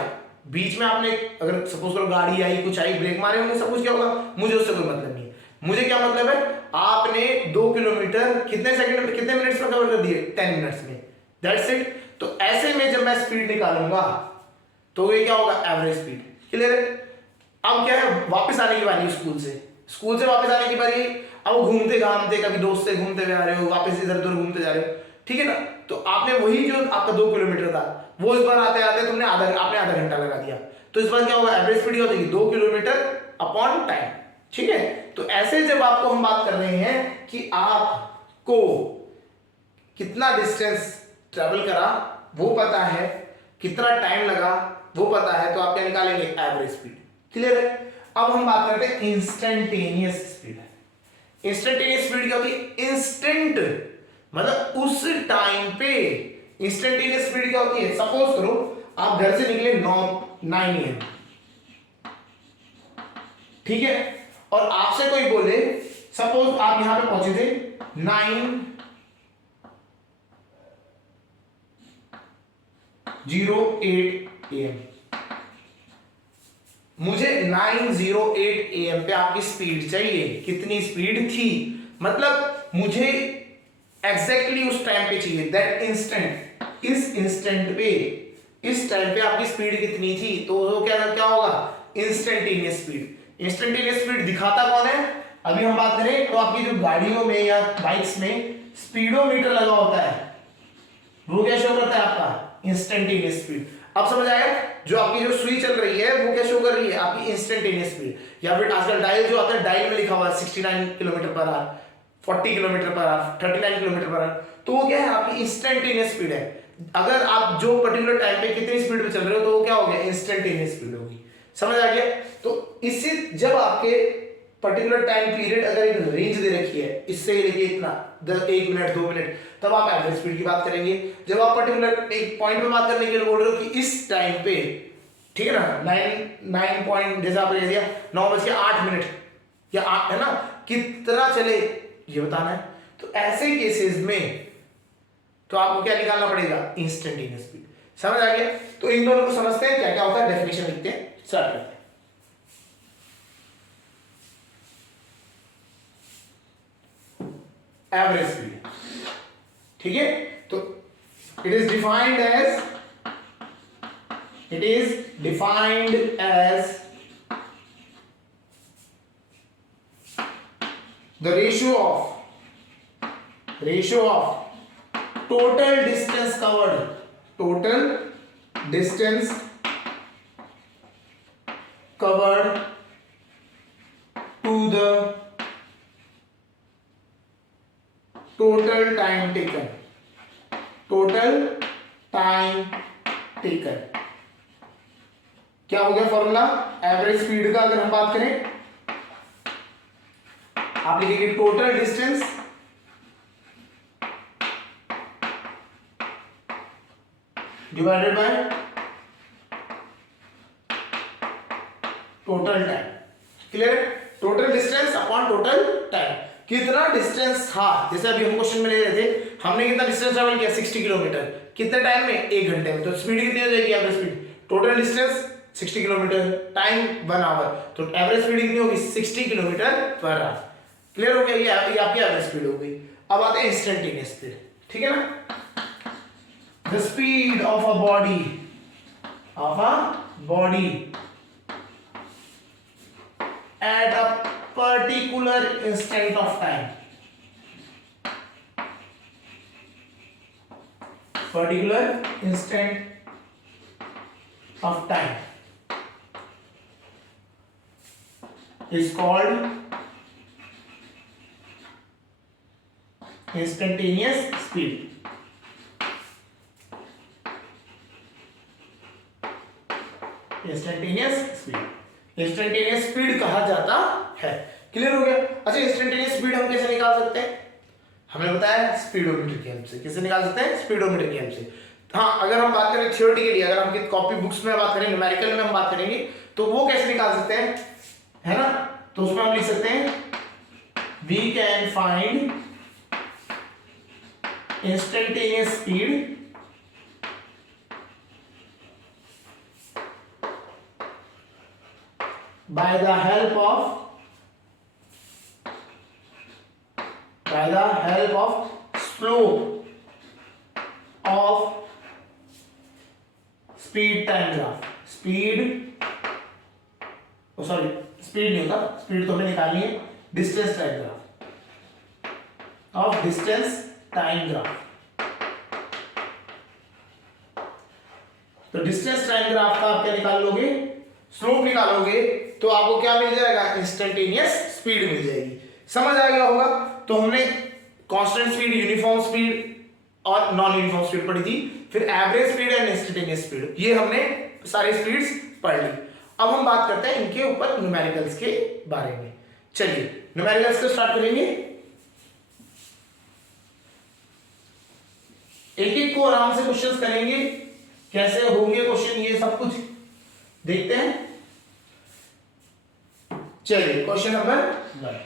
बीच में आपने अगर सपोज करो गाड़ी आई कुछ आई, ब्रेक मारे होंगे, सब कुछ क्या होगा, मुझे उससे कोई मतलब नहीं है। मुझे क्या मतलब है, आपने 2 किलोमीटर कितने सेकंड में कितने मिनट्स में कवर कर दिए, 10 मिनट्स में, दैट्स इट। तो ऐसे में जब मैं स्पीड निकालूंगा तो ये क्या होगा एवरेज स्पीड, क्लियर है। अब क्या है, वापस आने की बारी, स्कूल से वापस आने की बारी। अब घूमते घामते कभी दोस्त से घूमते हुए आ रहे हो, वापस इधर उधर घूमते जा रहे हो, ठीक है ना। तो आपने वही जो आपका 2 किलोमीटर था वो इस बार आते आते आपने आधा घंटा लगा दिया, तो इस बार क्या होगा एवरेज स्पीड हो जाएगी 2 किलोमीटर अपॉन टाइम, ठीक है। तो ऐसे जब आपको हम बात कर रहे हैं कि आपको कितना डिस्टेंस ट्रेवल करा वो पता है, कितना टाइम लगा वो पता है, तो आप क्या निकालेंगे एवरेज स्पीड, क्लियर है। अब हम बात करते हैं इंस्टेंटेनियस स्पीड। इंस्टेंटेनियस स्पीड क्या होती है, इंस्टेंट मतलब उस टाइम पे। इंस्टेंटेनियस स्पीड क्या होती है, सपोज करो आप घर से निकले 9 AM, ठीक है, और आपसे कोई बोले सपोज आप यहां पे पहुंचे थे 9:08 AM, मुझे 9:08 AM पे आपकी स्पीड चाहिए, कितनी स्पीड थी, मतलब मुझे एग्जैक्टली उस टाइम पे चाहिए, दैट इंस्टेंट, इस इंस्टेंट पे इस टाइम पे आपकी स्पीड कितनी थी, तो वो क्या होगा इंस्टेंटेनियस स्पीड। इंस्टेंटेनियस स्पीड दिखाता कौन है, अभी हम बात करें तो आपकी जो गाड़ियों में या बाइक्स में स्पीडोमीटर लगा होता है, वो क्या शो करता है आपका इंस्टेंटेनियस स्पीड। अब समझ आया, जो आपकी जो सुई चल रही है वो क्या शो कर रही है आपकी इंस्टेंटेनियस स्पीड, या फिर आजकल डायल जो आता है, डायल में लिखा हुआ है 69 kilometre per our, 40 kilometre per our, 39 kilometre per hour, तो वो क्या है आपकी इंस्टेंटेनियस स्पीड है। अगर आप जो पर्टिकुलर टाइम पे कितनी स्पीड पे चल रहे हो तो वो क्या हो गया इंस्टेंटेनियस स्पीड होगी, समझ आ गया। तो इससे जब आपके पर्टिकुलर टाइम पीरियड अगर एक रेंज दे रखी है, इससे लेके इतना 1 मिनट 2 मिनट, तब आप एवरेज स्पीड की बात करेंगे। जब आप पर्टिकुलर एक पॉइंट पे बात करने के लिए बोल रहे हो कि इस टाइम पे, ठीक है ना, 9 पॉइंट जैसे आपने दिया 9:08 या 8 है ना, कितना चले ये बताना है। तो ऐसे केसेस में तो आपको क्या निकालना पड़ेगा इंस्टेंटेनियस स्पीड, समझ आ गया। तो इन दोनों को समझते हैं, क्या क्या होता है, डेफिनेशन लिखते हैं, स्टार्ट करते हैं। एवरेज स्पीड, ठीक है, तो it is defined as the ratio of total distance covered to the total time taken, total time taken. क्या हो गया फॉर्मूला एवरेज स्पीड का? अगर हम बात करें, आप लिखेंगे total distance divided by total time. Clear? Total distance upon total time. कितना डिस्टेंस था, जैसे अभी हम क्वेश्चन में ले रहे थे, हमने कितना डिस्टेंस ट्रैवल किया 60 किलोमीटर, कितने टाइम में? 1 घंटे में। तो स्पीड कितनी हो जाएगी average speed? Total distance 60 kilometre, time 1 hour, तो एवरेज स्पीड कितनी होगी? 60 किलोमीटर पर आवर। क्लियर हो गया? ये आपकी एवरेज स्पीड हो गई। अब आते हैं इंस्टेंटेनियस स्पीड, ठीक है ना? The speed of a body at a particular instant of time, particular instant of time is called instantaneous speed. Instantaneous speed, instantaneous speed कहा जाता है। क्लियर हो गया? अच्छा, इंस्टेंटेनियस स्पीड हम कैसे निकाल सकते हैं? हमें बताया स्पीडोमीटर की हेल्प से। कैसे निकाल सकते हैं? स्पीडोमीटर की हेल्प से। हाँ, अगर हम बात करें थ्योरेटिकली, अगर हम कॉपी बुक्स में बात करें, न्यूमेरिकल में हम बात करेंगे, तो वो कैसे निकाल सकते हैं, है ना? तो उसमें हम लिख सकते हैं we can find instantaneous speed by the help of slope of speed time graph. Speed नहीं होता, स्पीड तो हमें निकालनी है, distance time graph, of distance time graph. तो डिस्टेंस टाइम ग्राफ का आप क्या निकाल लोगे? स्लोप निकालोगे, तो आपको क्या मिल जाएगा? इंस्टेंटेनियस स्पीड मिल जाएगी। समझ आ गया होगा? तो हमने कांस्टेंट स्पीड, यूनिफॉर्म स्पीड और नॉन यूनिफॉर्म स्पीड पढ़ी थी, फिर average speed and instantaneous speed, ये हमने सारी स्पीड्स पढ़ ली। अब हम बात करते हैं इनके ऊपर न्यूमेरिकल्स के बारे में। चलिए न्यूमेरिकल्स को स्टार्ट करेंगे, एक एक को आराम से क्वेश्चंस करेंगे, कैसे होंगे क्वेश्चन, ये सब कुछ देखते हैं। चलिए question number 1,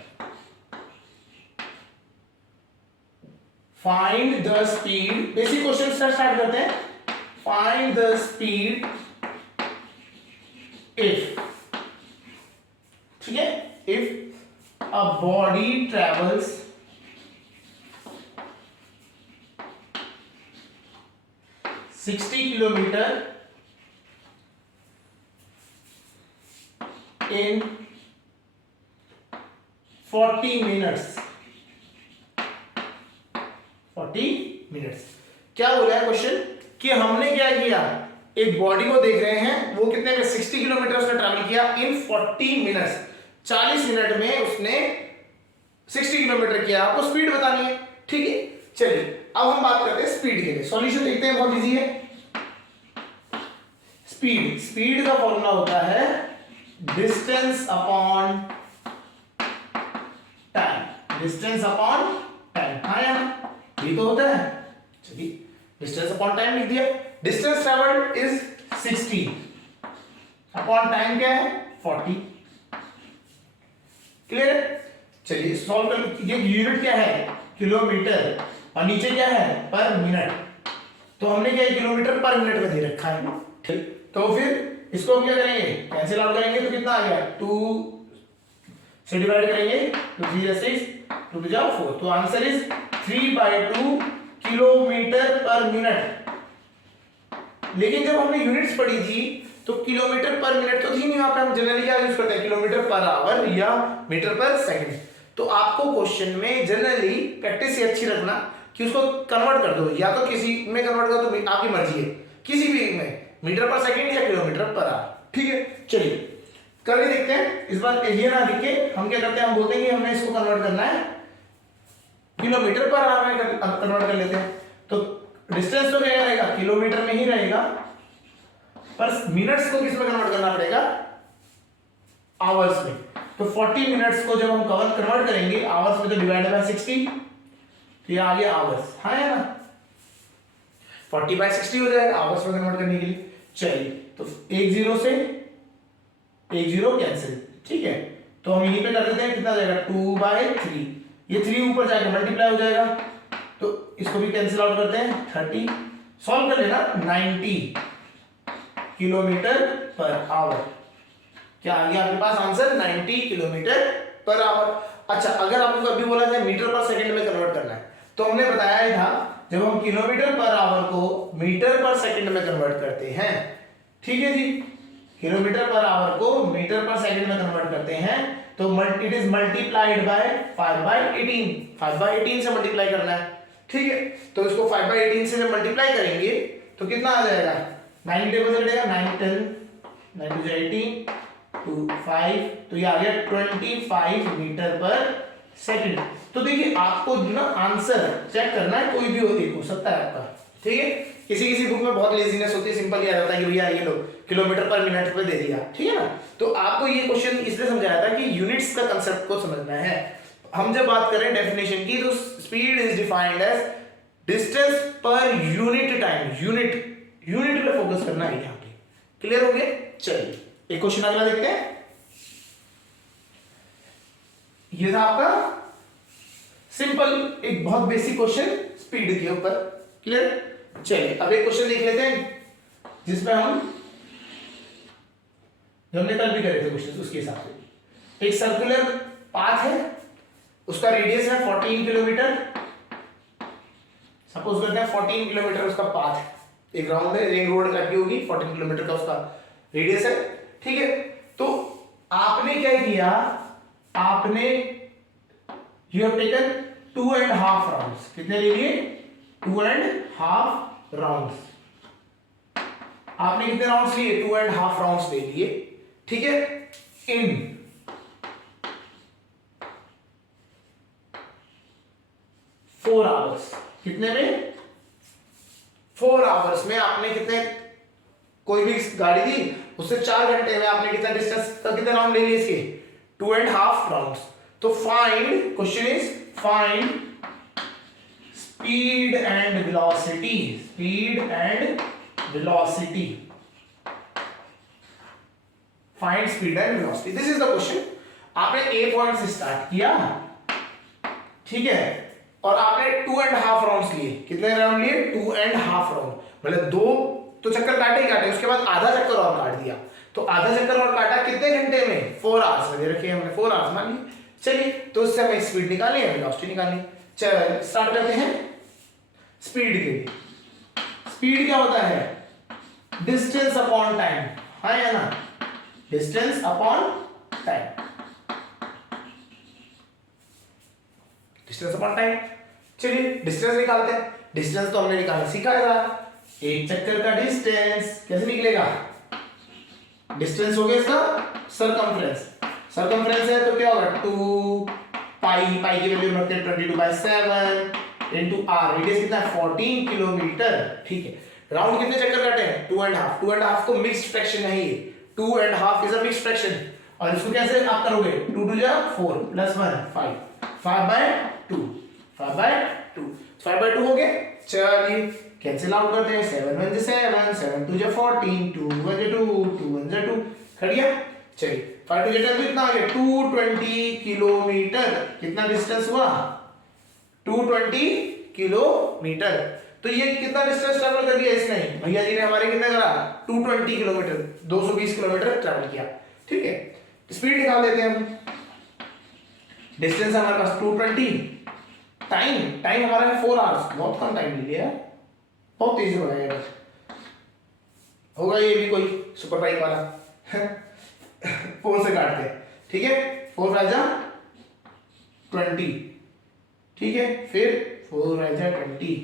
find the speed. Basic question से स्टार्ट करते हैं। फाइंड द स्पीड इफ, ठीक है, if a body travels 60 kilometre in 40 minutes। 40 minutes. क्या हो रहा है क्वेश्चन कि हमने क्या किया, एक बॉडी को देख रहे हैं, वो कितने में 60 किलोमीटर उसने ट्रैवल किया इन 40 मिनट्स। 40 मिनट में उसने 60 किलोमीटर किया, आपको स्पीड बतानी है, ठीक है। चलिए अब हम बात करते हैं स्पीड के लिए। सॉल्यूशन देखते हैं, बहुत इजी है। स्पीड का फॉर्मूला होता है distance upon time. Distance upon time, हाँ यार ये तो होता है। चलिए डिस्टेंस अपॉन टाइम लिख दिया। Distance travelled is 60 upon time क्या है 40। क्लियर? चलिए सॉल्व कर। ये यूनिट क्या है किलोमीटर और नीचे क्या है पर मिनट, तो हमने क्या किलोमीटर पर मिनट में दे रखा है, ठीक। तो फिर इसको क्या करेंगे, कैंसिल आउट करेंगे तो कितना आ गया 2 से डिवाइड करेंगे, 2 3 6 2 2 जाओ 4, तो आंसर इज 3/2 किलोमीटर पर मिनट। लेकिन जब हमने यूनिट्स पढ़ी थी तो किलोमीटर पर मिनट तो थी नहीं, वहां पे हम जनरली क्या यूज करते हैं किलोमीटर पर आवर या मीटर पर सेकंड। तो आपको क्वेश्चन में जनरली प्रैक्टिस ये अच्छी रखना कि उसको कन्वर्ट कर दो, या तो किसी में कन्वर्ट कर दो, आपकी मर्जी है, किसी भी में मीटर पर सेकंड या किलोमीटर पर आवर, ठीक है। चलिए करके देखते हैं। इस बार ये ना लिख के हम क्या करते हैं, हम बोलते हैं कि हमने इसको कन्वर्ट करना है किलोमीटर पर आवर में कन्वर्ट कर लेते हैं। तो डिस्टेंस तो क्या रहेगा, किलोमीटर में ही रहेगा, पर मिनट्स को किस में कन्वर्ट करना पड़ेगा, आवर्स में। तो 40 मिनट्स को जब हम कन्वर्ट करेंगे आवर्स में तो डिवाइड बाय 60, तो ये आ गया आवर्स, हाँ है ना, 40/60 हो जाएगा आवर्स में कन्वर्ट करने के लिए। चलिए तो एक जीरो से एक जीरो कैंसिल, ठीक है, तो हम यहीं पे कर देते हैं, कितना जाएगा 2/3, ये 3 ऊपर जाएगा मल्टीप्लाई हो जाएगा, तो इसको भी कैंसिल आउट करते हैं, 30 सॉल्व कर लेना, 90 किलोमीटर पर आवर। क्या आ गया आपके पास आंसर, 90 किलोमीटर पर आवर। अच्छा, अगर आपको कभी बोला जाए मीटर पर सेकंड में कन्वर्ट करना है, तो हमने बताया ही था जब हम किलोमीटर पर आवर को मीटर पर सेकंड में कन्वर्ट करते हैं, ठीक है जी, किलोमीटर पर आवर को मीटर पर सेकंड में कन्वर्ट करते हैं तो इट इज मल्टीप्लाइड बाय 5/18, 5/18 से मल्टीप्लाई करना है, ठीक है। तो इसको 5/18 से जब मल्टीप्लाई करेंगे तो कितना आ जाएगा, 9 टेबल से कटेगा, 9 10 9 2 18 2 5, तो ये आ गया 25 मीटर पर सेकंड। तो देखिए आपको ना आंसर चेक करना है, कोई भी हो सकता है आपका, ठीक है। किसी किसी बुक में बहुत लेजीनेस होती है, सिंपल ही आ जाता है कि भैया ये लो किलोमीटर पर मिनट पे दे दिया, ठीक है ना। तो आपको ये क्वेश्चन इसलिए समझाया था कि यूनिट्स का कंसेप्ट को समझना है। हम जब बात करें डेफिनेशन की, तो speed is defined as distance per unit time, unit पे फोकस करना है यहाँ पे, क्लियर हो गया। चलिए एक क्वेश्चन अगला देखते हैं। ये था आपका सिंपल एक बहुत बेसिक क्वेश्चन स्पीड के ऊपर, क्लियर। चलिए अब एक क्वेश्चन देख लेते हैं जिसमें हम जो हमने कल भी करे थे क्वेश्चन, उसके हिसाब से एक सर्कुलर पाथ है, उसका रेडियस है 14 किलोमीटर, सपोज करते हैं 14 किलोमीटर उसका पाथ है, एक राउंड है, रिंग रोड काटी होगी, 14 किलोमीटर का उसका रेडियस है, ठीक है। तो आपने क्या किया, आपने यू हैव टेकन 2.5 राउंड्स, कितने ले लिए, 2.5 राउंड्स। आपने कितने राउंड्स लिए, 2.5 राउंड्स ले लिए, ठीक है। इन 4 आवर्स, कितने में, 4 आवर्स में आपने कितने, कोई भी गाड़ी दी उससे 4 घंटे में आपने कितना डिस्टेंस का कितने राउंड ले लिए इसके, 2.5 राउंड्स। तो find, question is find speed and velocity, speed and velocity, find speed and velocity, this is the question. आपने ए पॉइंट से स्टार्ट किया, ठीक है, और आपने 2.5 राउंड्स लिए, कितने राउंड लिए, 2.5 राउंड, मतलब 2 तो चक्कर काटे ही काटे, उसके बाद आधा चक्कर और काट दिया, तो आधा चक्कर और काटा कितने घंटे में, 4 आवर्स में, रखिए हमने 4 आवर्स मान लिए। चलिए तो उससे हमें स्पीड निकालनी है, वेलोसिटी निकालनी। चलिए स्टार्ट करते हैं स्पीड के लिए। स्पीड क्या होता है, डिस्टेंस अपॉन टाइम, हाँ या ना, distance upon time, distance upon time. चलिए डिस्टेंस निकालते हैं। डिस्टेंस तो हमने निकालना सीखा था, एक चक्कर का डिस्टेंस कैसे निकलेगा, डिस्टेंस हो गया इसका सरकमफ्रेंस, सरकमफ्रेंस है तो क्या होगा 2 पाई, पाई की वैल्यू रखते हैं 22/7 इनटू आर, रेडियस कितना है 14 किलोमीटर, ठीक है। राउंड कितने चक्कर काटे हैं, 2.5, 2.5 को मिक्स्ड फ्रैक्शन है ये, 2.5 इज अ मिक्स्ड फ्रैक्शन, और इसको कैसे आप करोगे, 2 2 जा 4 प्लस 1 5, 5/2, 5/2, 5/2 हो गया। चलिए कैंसिल आउट करते हैं, 7 1 7, 7 2 14, 2 1 2, 2 1 2, खड़ गया। चलिए 5 2 10 कितना आ गया, 220 किलोमीटर, कितना डिस्टेंस हुआ, 220 किलोमीटर। तो ये कितना डिस्टेंस ट्रैवल कर दिया इसने, भैया जी ने हमारे कितना करा, 220 किलोमीटर, 220 किलोमीटर ट्रैवल किया, ठीक है। स्पीड निकाल देते हैं हम, डिस्टेंस हमारे पास 220, टाइम हमारा है 4 आवर्स, बहुत कम टाइम ले लिया, बहुत तेजी हो गया, होगा ये भी कोई सुपर बाइक वाला 4 से काटते हैं, ठीक है, 4 राजा 20, ठीक है, फिर 4 राजा 20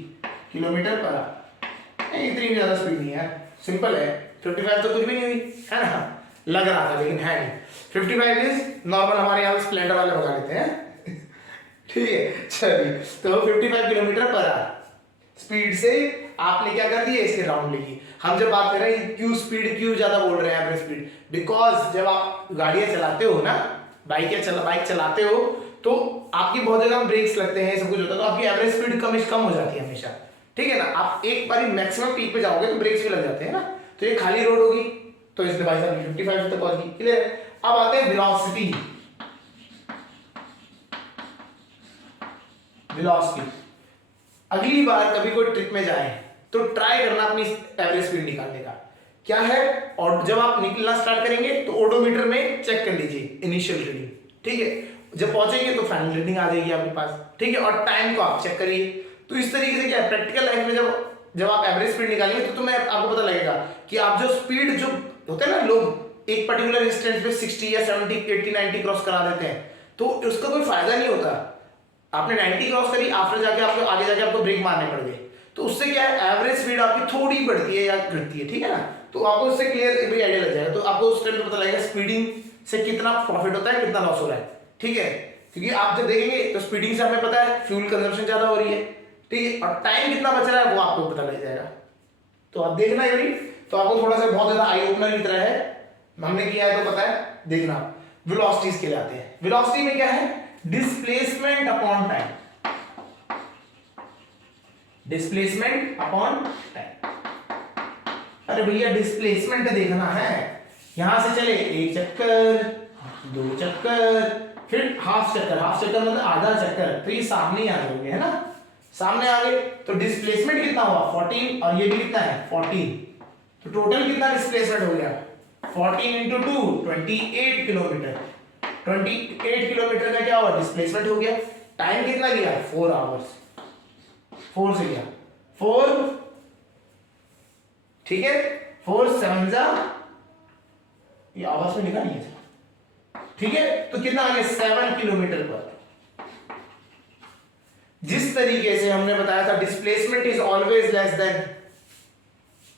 किलोमीटर पर आवर। इतनी ज्यादा स्पीड नहीं है, सिंपल है, 55 तो कुछ भी नहीं हुई है ना, लग रहा था लेकिन है नहीं। 55 इज नॉर्मल, हमारे यहाँ स्प्लेंडर वाले भगा लेते हैं ठीक है चलिए, तो 55 किलोमीटर पर आवर स्पीड से आपने क्या कर दिया, इसके राउंड लिखी। हम जब बात कर रहे हैं क्यों स्पीड क्यों ज्यादा बोल रहे हैं एवरेज स्पीड, बिकॉज जब आप गाड़ियां चलाते हो ना, बाइक चलाते हो तो आपकी बहुत जगह ब्रेक्स लगते हैं, सब कुछ होता है, तो आपकी एवरेज स्पीड कम हो जाती है हमेशा, ठीक है ना। आप एक बार मैक्सिमम पीक पे जाओगे तो ब्रेक्स भी लग जाते हैं ना, तो ये खाली रोड होगी तो इसने भाई साहब 55 तक पहुंच गई, क्लियर है। अब आते हैं वेलोसिटी। अगली बार कभी कोई ट्रिप में जाए तो ट्राई करना अपनी एवरेज स्पीड निकालने का, क्या है, और जब आप निकलना स्टार्ट करेंगे तो ओडोमीटर में चेक कर लीजिए इनिशियल रीडिंग, ठीक है, जब पहुंचेंगे तो फाइनल रीडिंग आ जाएगी आपके पास, ठीक है, और टाइम को आप चेक करिए। तो इस तरीके से क्या है, प्रैक्टिकल लाइफ में जब आप एवरेज स्पीड निकालेंगे तो तुम्हें आपको पता लगेगा कि आप जो स्पीड जो होते हैं ना, लोग एक पर्टिकुलर डिस्टेंस पे 60 या 70 80 90 क्रॉस करा देते हैं, तो उसका कोई फायदा नहीं होता। आपने 90 क्रॉस करी, आफ्टर जाके आपको आगे जाके आपको ब्रेक मारने पड़ गए, तो उससे क्या है, एवरेज स्पीड आपकी थोड़ी बढ़ती है या घटती है, ठीक है ना। तो आपको उससे क्लियर एक आइडिया लग जाएगा, तो आपको उस टाइम पे पता लगेगा स्पीडिंग से कितना प्रॉफिट होता है, कितना लॉस हो रहा है, ठीक है। क्योंकि आप जब देखेंगे तो स्पीडिंग से हमें पता है फ्यूल कंजम्पशन ज्यादा हो रही है, ठीक है, और टाइम कितना बच रहा है वो आपको पता लग जाएगा। तो आप देखना ये, तो आपको थोड़ा सा बहुत ज्यादा आई ओपनर की तरह है, हमने किया है तो पता है, देखना। वेलोसिटीज के लिए आते हैं। वेलोसिटी में क्या है, displacement upon time, displacement upon time. अरे भैया डिस्प्लेसमेंट देखना है, यहां से चले एक चक्कर, दो चक्कर, फिर हाफ चक्कर मतलब आधा चक्कर, तो ये सामने आ जाओगे, है ना, सामने आ गए तो डिस्प्लेसमेंट कितना हुआ 14, और ये भी कितना है 14, तो टोटल कितना डिस्प्लेसमेंट हो गया 14 इंटू 2 28 किलोमीटर, 28 किलोमीटर का क्या हुआ डिस्प्लेसमेंट हो गया। टाइम कितना गया 4 आवर्स, 4 से गया 4, ठीक है, 4 7 जा, ये आवर्स में लिखा नहीं है, ठीक है, तो कितना आ गया 7 किलोमीटर पर। जिस तरीके से हमने बताया था displacement is always less than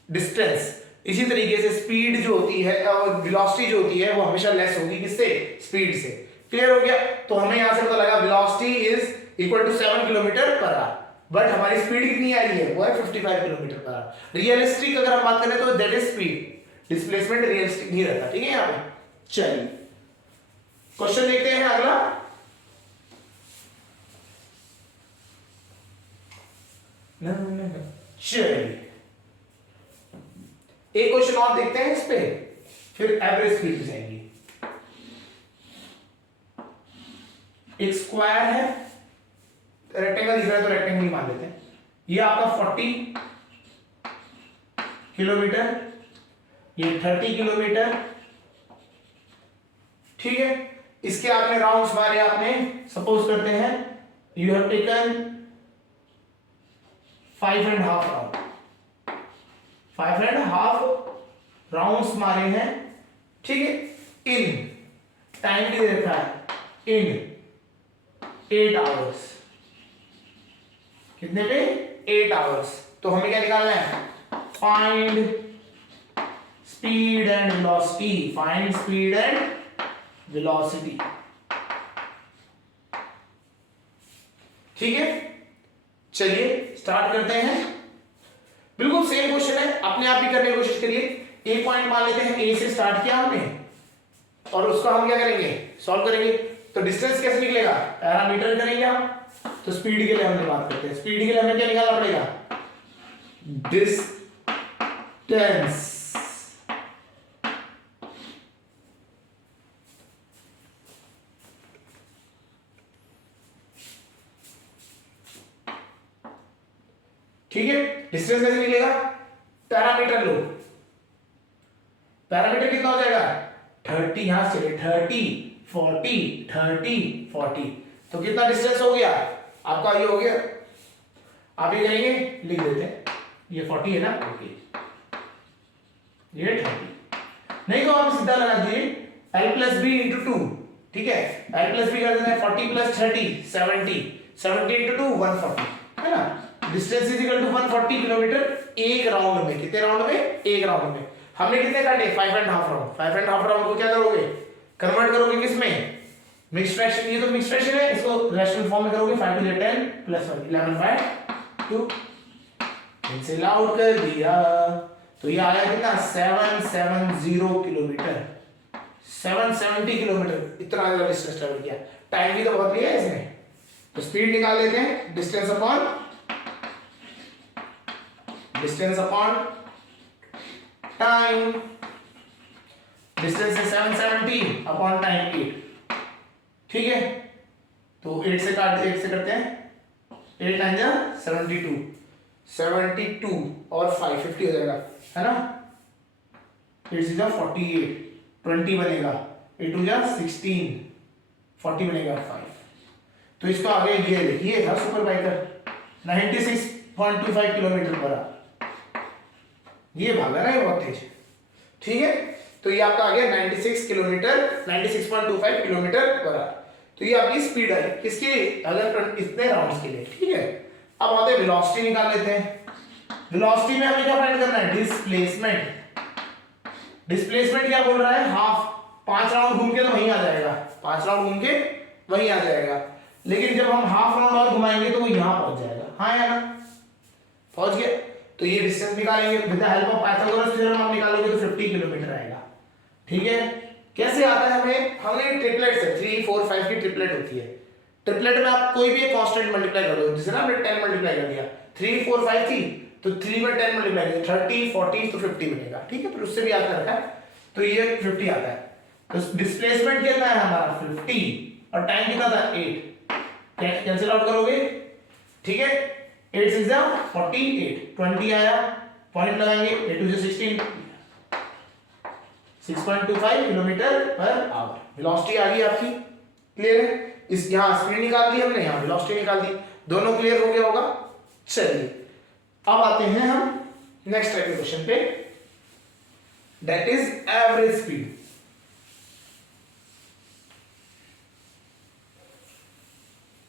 distance, इसी तरीके से स्पीड जो होती है और वेलोसिटी जो होती है वो हमेशा लेस होगी, किससे, स्पीड से। क्लियर हो गया, तो हमें यहां से पता लगा velocity is equal to 7 kilometre per hour, but हमारी स्पीड कितनी आ रही है, वो है 55 किलोमीटर पर आवर। रियलिस्टिक अगर हम बात करें तो that is speed, displacement realistic नहीं रहता, ठीक है। यहां पे चलिए क्वेश्चन देखते हैं अगला। चलिए एक क्वेश्चन और देखते हैं इस पे, फिर एवरेज स्पीड पे जाएंगे। एक स्क्वायर है, रेक्टेंगल दिख रहा है तो रेक्टेंगल ही मान लेते हैं, ये आपका 40 किलोमीटर, ये 30 किलोमीटर, ठीक है, इसके आपने राउंड्स मारे, आपने सपोज करते हैं you have taken 5.5 round, 5.5 rounds मारे हैं, ठीक है, इन टाइम भी दे रखा है इन 8 आवर्स, कितने पे 8 आवर्स। तो हमें क्या निकालना है, find speed and velocity, find speed and velocity, ठीक है। चलिए स्टार्ट करते हैं, बिल्कुल सेम क्वेश्चन है, अपने आप ही करने की कोशिश करिए। एक पॉइंट मान लेते हैं, ए से स्टार्ट किया हमने और उसका हम क्या करेंगे, सॉल्व करेंगे। तो डिस्टेंस कैसे निकलेगा, पैरामीटर करेंगे हम, तो स्पीड के लिए हमने बात करते हैं, स्पीड के लिए हमें क्या निकालना पड़ेगा, डिस्टेंस, ठीक है। डिस्टेंस कैसे निकलेगा, पैरामीटर लो, पैरामीटर कितना हो जाएगा 30, यहां से 30 40 30 40, तो कितना डिस्टेंस हो गया आपका, ये हो गया, आप ये करेंगे लिख देते हैं, ये 40 है ना, ओके, ये 30, नहीं तो आप सीधा लगा दिए l प्लस बी इंटू 2, ठीक है, l प्लस बी कर देते हैं 40 प्लस 30 70, 70 इंटू 2 140, है ना। Distance is equal to 140 kilometre एक राउंड में, कितने राउंड में, एक राउंड में। हमने कितने काटे 5.5 राउंड, 5.5 राउंड को क्या करोगे, कन्वर्ट करोगे किस में, मिक्स फ्रैक्शन, ये तो मिक्स फ्रैक्शन है, इसको रैशनल फॉर्म में करोगे 5 टू 10 प्लस 1 11/2 इनसे आउट कर दिया तो ये आया कितना 770 किलोमीटर, 770 किलोमीटर इतना ज्यादा डिस्टेंस ट्रैवल किया। टाइम भी तो बहुत लिया है इसने, तो स्पीड निकाल लेते हैं, डिस्टेंस अपॉन टाइम, डिस्टेंस है 770 अपॉन टाइम 8, ठीक है। तो 8 से करते हैं, 8 9 जा 72, 72 और 5 50 हो जाएगा, है ना। 8 से जा 48, 20 बनेगा, 8 हो जा 16, 40 बनेगा 5। तो इसको आगे ये देखिए था super biker 96.25 kilometre per our, ये भागा ना ये बहुत तेज, ठीक है। तो ये आपका आ गया 96 किलोमीटर 96.25 किलोमीटर पर आवर। तो ये आपकी स्पीड आई किसकी, अगर इतने राउंड्स के लिए, ठीक है। अब आते हैं वेलोसिटी निकाल लेते हैं। वेलोसिटी में हमें क्या फाइंड करना है, डिस्प्लेसमेंट। डिस्प्लेसमेंट क्या बोल रहा है, हाफ, 5 राउंड घूम के तो वहीं आ जाएगा, 5 राउंड घूम के वहीं आ जाएगा, लेकिन जब हम हाफ राउंड और घुमाएंगे तो वो यहां पहुंच जाएगा, हाँ या ना, पहुंच गया। तो ये डिस्टेंस निकालेंगे with the help of Pythagoras theorem, आप निकालोगे तो 50 किलोमीटर आएगा, ठीक है। कैसे आता है हमें ट्रिपलेट से 3 4 5 की ट्रिपलेट होती है। ट्रिपलेट में आप कोई भी एक कांस्टेंट मल्टीप्लाई कर दो, जैसे ना हमने 10 मल्टीप्लाई कर दिया, 3 4 5 थी तो 3 में 10 मल्टीप्लाई किया 30 40 तो 50 बनेगा, ठीक है। फिर उससे भी याद कर रखा है, तो ये 50 आता है। तो डिस्प्लेसमेंट कितना है हमारा 50 और टाइम कितना था 8, कैंसिल आउट करोगे, ठीक है। 8 6 जा 48, 20 आया, पॉइंट लगाएंगे, 8 2 16, 6.25 किलोमीटर पर आवर। वेलोसिटी आ गई आपकी, क्लियर है। इस यहां स्पीड निकाल दी हमने, यहां वेलोसिटी निकाल दी, दोनों क्लियर हो गया होगा। चलिए अब आते हैं हम नेक्स्ट टाइप के क्वेश्चन पे, that is average speed.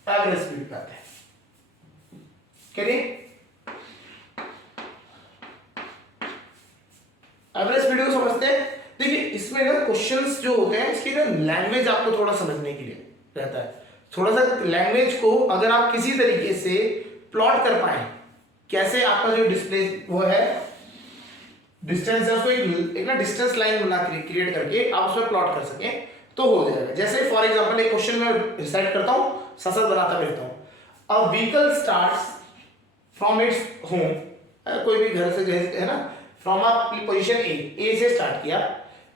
Average speed पे आते हैं, करिए। एवरेज स्पीड को समझते हैं। देखिए इसमें ना क्वेश्चंस जो होते हैं इसकी ना लैंग्वेज आपको थोड़ा समझने के लिए रहता है, थोड़ा सा लैंग्वेज को अगर आप किसी तरीके से प्लॉट कर पाए, कैसे आपका जो डिस्प्ले वो है डिस्टेंस है उसको एक ना डिस्टेंस लाइन बना क्रिएट करके आप उसमें प्लॉट कर सकें तो हो जाएगा। जैसे फॉर एग्जांपल एक क्वेश्चन में रिसाइट करता हूं, ससत बनाता रहता हूं। A vehicle starts from its home, कोई भी घर से जैसे है ना, फ्रॉम अ पोजीशन ए से स्टार्ट किया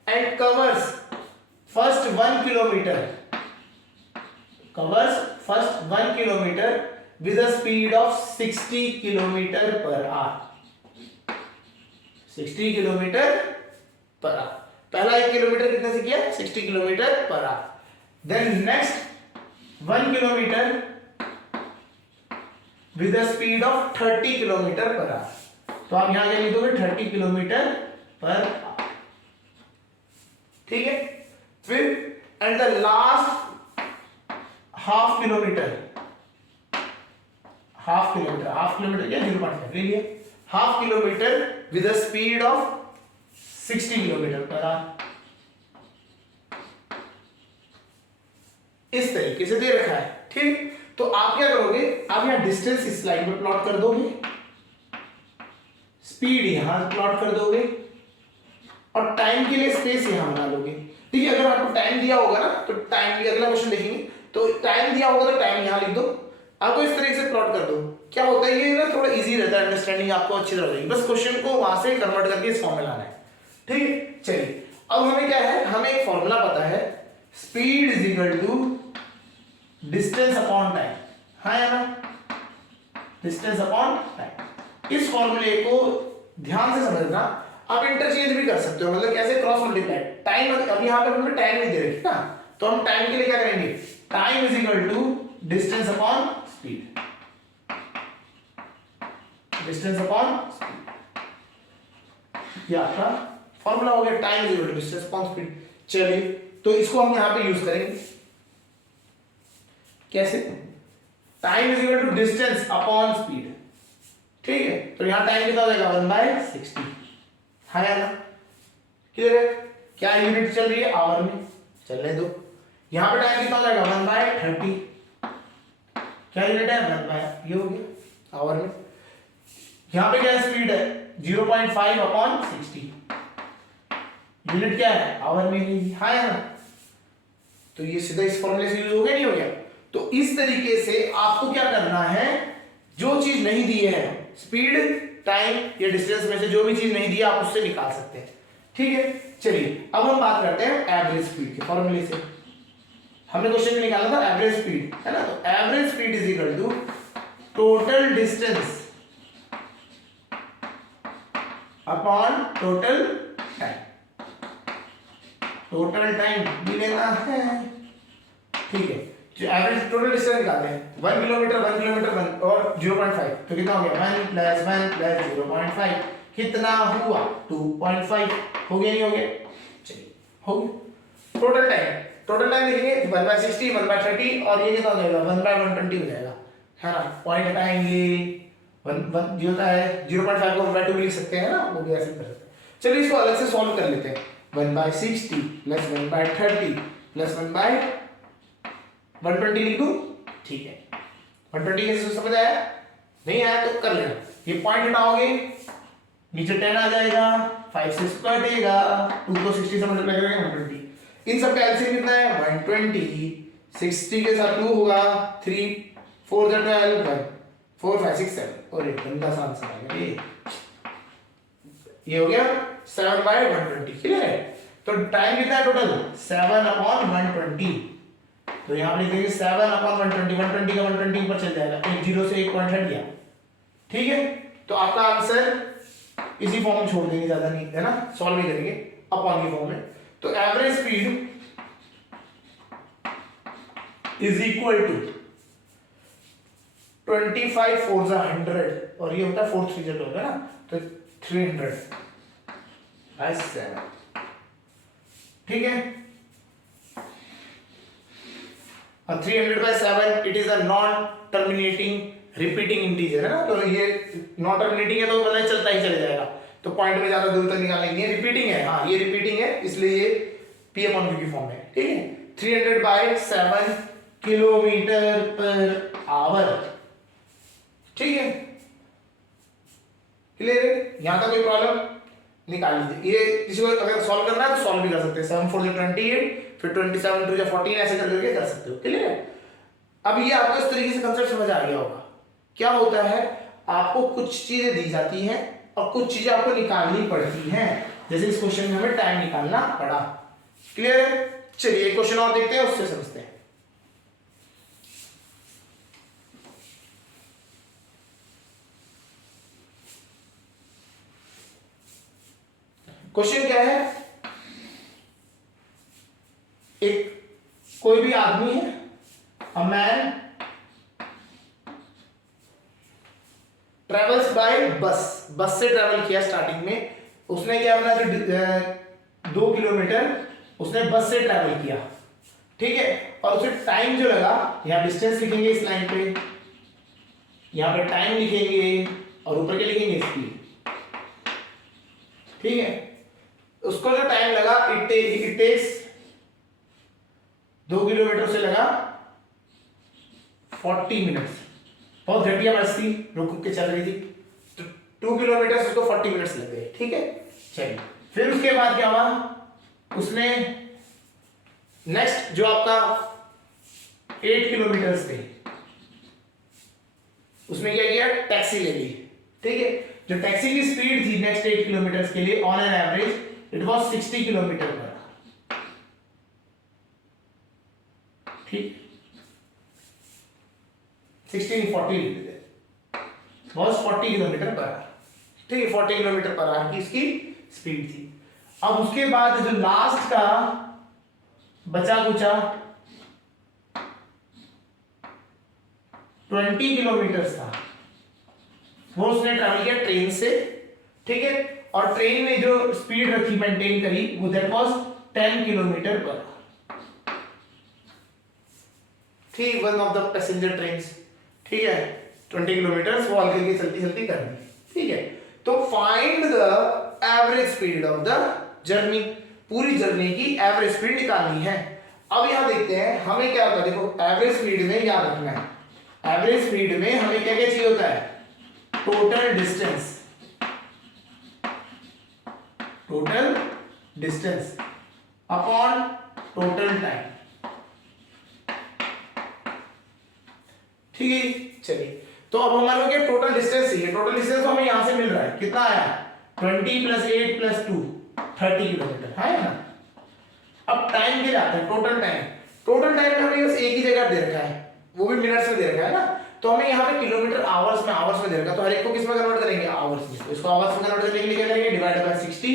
and covers first 1 kilometre, covers first 1 kilometre with a speed of 60 kilometre per hour, 60 kilometre per hour. पहला 1 किलोमीटर कितने से किया 60 kilometre per hour. Then next 1 kilometre with a speed of 30 kilometre per hour, तो आप यहां क्या लिखोगे 30 किलोमीटर पर आवर, ठीक है। फिर and the last half kilometre क्या 0.5 ले लिया, half kilometre with a speed of 60 kilometre per our. इस तरीके से दे रखा है, ठीक। तो आप क्या करोगे, आप यहां डिस्टेंस इस लाइन में प्लॉट कर दोगे, स्पीड यहां प्लॉट कर दोगे और टाइम के लिए स्पेस यहां बना लोगे, ठीक है। अगर आपको टाइम दिया होगा ना तो टाइम, अगला क्वेश्चन देखेंगे तो टाइम दिया होगा तो टाइम यहां लिख दो, आपको इस तरीके से प्लॉट कर दो। क्या होता है ये ना थोड़ा इजी रहता है, अंडरस्टैंडिंग आपको अच्छी तरह होगी, बस क्वेश्चन को वहां से कन्वर्ट करके इस फॉर्म में लाना है, ठीक है। चलिए अब हमें क्या है, हमें एक फॉर्मूला पता है, speed is equal to distance upon time, हाँ या ना, डिस्टेंस अपॉन टाइम। इस फॉर्मूले को ध्यान से समझना, आप इंटरचेंज भी कर सकते हो, मतलब कैसे क्रॉस मल्टीप्लाई टाइम, अब यहां पे हमने टाइम नहीं दे रखी ना, तो हम टाइम के लिए क्या करेंगे, time is equal to distance upon speed, distance upon speed, ये आपका फॉर्मूला हो गया, time is equal to distance upon speed. चलिए तो इसको हम यहां पे यूज करेंगे, कैसे, time is equal to distance upon speed, ठीक है। तो यहां टाइम कितना हो जाएगा 1/60, हाँ या ना, क्लियर है। क्या यूनिट चल रही है, आवर में, चलने दो। यहाँ पे टाइम कितना हो जाएगा 1/30, क्या यूनिट है 1 ये हो गया आवर में। यहाँ पे क्या स्पीड है 0.5/60, यूनिट क्या है आवर में ही, हाँ है ना। तो ये सीधा इस फॉर्मूले से यूज हो गया नहीं हो गया। तो इस तरीके से आपको क्या करना है, जो चीज नहीं दी है स्पीड टाइम या डिस्टेंस में से जो भी चीज नहीं दी आप उससे निकाल सकते हैं, ठीक है। चलिए अब हम बात करते हैं एवरेज स्पीड के फॉर्मूले से। हमने क्वेश्चन में निकाला था एवरेज स्पीड, है ना। तो average speed is equal to total distance upon total time. Total time भी लेना है, ठीक है। जो एवरेज टोटल डिस्टेंस निकालते हैं 1 किलोमीटर 1 किलोमीटर 1 और 0.5, तो कितना हो गया 1 + 0.5 कितना हुआ 2.5, हो गया नहीं हो गया, चलिए हो गया। टोटल टाइम लिखेंगे 1/60 1/30 और ये कितना हो जाएगा 1/120 हो जाएगा, है ना। पॉइंट हटाएंगे 1 जो होता है 0.5 को 1/2 भी लिख सकते हैं ना, वो भी ऐसे कर सकते हैं। चलिए इसको अलग से सॉल्व कर लेते हैं। 1/60 + 1/30 + 1/120 लिख दूं, ठीक है। 120 कैसे समझ आया, नहीं आया तो कर लेना। ये पॉइंट हटाओगे नीचे 10 आ जाएगा, 5 से स्क्वायर देगा, 2 को 60 से मल्टीप्लाई करेंगे 120। इन सब का एलसीएम कितना है 120, 60 के साथ 2 होगा, 3 4 12 1 4 5 6 7 और एक गंदा सा आंसर आ गया ये हो गया 7/120, क्लियर है। तो टाइम कितना है टोटल 7/120, तो यहां पर लिख देंगे 7/120, 120 का 120 ऊपर चल जाएगा, एक जीरो से एक पॉइंट हट गया, ठीक है। तो आपका आंसर इसी फॉर्म में छोड़ देंगे, ज्यादा नहीं है ना, सॉल्व नहीं करेंगे अपॉन के फॉर्म में। तो average speed is equal to 25 4 100 और ये होता है 4 3 जो होता है ना, तो 300/7, ठीक है। और 300/7 it is a non terminating repeating integer, है ना। तो ये नॉन टर्मिनेटिंग है तो पता चलता ही चले जाएगा, तो पॉइंट में ज्यादा दूर तक निकालने की रिपीटिंग है, हाँ ये रिपीटिंग है इसलिए ये P/Q की फॉर्म है, ठीक है। 300/7 km/h, ठीक है, क्लियर है। यहां तक कोई प्रॉब्लम निकाल लीजिए। ये किसी को अगर सॉल्व करना है तो सॉल्व भी कर सकते हैं, 7 4 28 फिर 27 2 14 ऐसे करके कर सकते हो, क्लियर है। अब ये आपको इस तरीके से कंसेप्ट समझ आ गया होगा। क्या होता है, आपको कुछ चीजें दी जाती हैं और कुछ चीजें आपको निकालनी पड़ती हैं, जैसे इस क्वेश्चन में हमें टाइम निकालना पड़ा, क्लियर है। चलिए एक क्वेश्चन और देखते हैं, उससे समझते हैं। क्वेश्चन क्या है, एक कोई भी आदमी है, अ मैन ट्रेवल्स बाय बस से ट्रेवल किया स्टार्टिंग में, उसने क्या अपना जो 2 किलोमीटर उसने बस से ट्रेवल किया, ठीक है। और उसे टाइम जो लगा, यहां डिस्टेंस लिखेंगे इस लाइन पे, यहां पे टाइम लिखेंगे और ऊपर के लिखेंगे स्पीड, ठीक है। उसको जो टाइम लगा इट टेक्स 2 किलोमीटर से लगा 40 मिनट्स, बहुत घटिया बस थी, रुक रुक के चल रही थी, तो 2 किलोमीटर उसको 40 मिनट्स लग गए, ठीक है। चलिए फिर उसके बाद क्या हुआ, उसने नेक्स्ट जो आपका 8 किलोमीटर थे उसमें क्या किया, टैक्सी ले ली, ठीक है। जो टैक्सी की स्पीड थी नेक्स्ट 8 किलोमीटर के लिए on an average it was 60 kilometre पर, ठीक 60 40 was 40 किलोमीटर पर आवर, ठीक है। 40 किलोमीटर पर आवर की इसकी स्पीड थी। अब उसके बाद जो लास्ट का बचा कुचा 20 किलोमीटर था, वो उसने ट्रैवल किया ट्रेन से, ठीक है। और ट्रेन ने जो स्पीड रखी मेंटेन करी वो that was 10 kilometre per hour, ठीक, one of the passenger trains, ठीक है। 20 किलोमीटर वो हल्की हल्की चलती चलती करनी, ठीक है। तो find the average speed of the journey, पूरी जर्नी की एवरेज स्पीड निकालनी है। अब यहां देखते हैं हमें क्या होता है, देखो एवरेज स्पीड में याद रखना है, एवरेज स्पीड में हमें क्या क्या चाहिए होता है, total distance, total distance upon total time. ठीक है, चलिए तो अब हमारे को क्या टोटल डिस्टेंस चाहिए, टोटल डिस्टेंस तो हमें यहां से मिल रहा है, कितना आया 20 + 8 + 2 30 किलोमीटर है ना। अब टाइम के लिए आते हैं, टोटल टाइम, टोटल टाइम में हमें बस एक ही जगह दे रखा है, वो भी मिनट्स में दे रखा है ना, तो हमें यहाँ पे किलोमीटर आवर्स में दे रखा है, तो हर एक को किस में कन्वर्ट करेंगे, आवर्स में। तो इसको आवर्स में कन्वर्ट करने के लिए क्या करेंगे, डिवाइड बाय 60,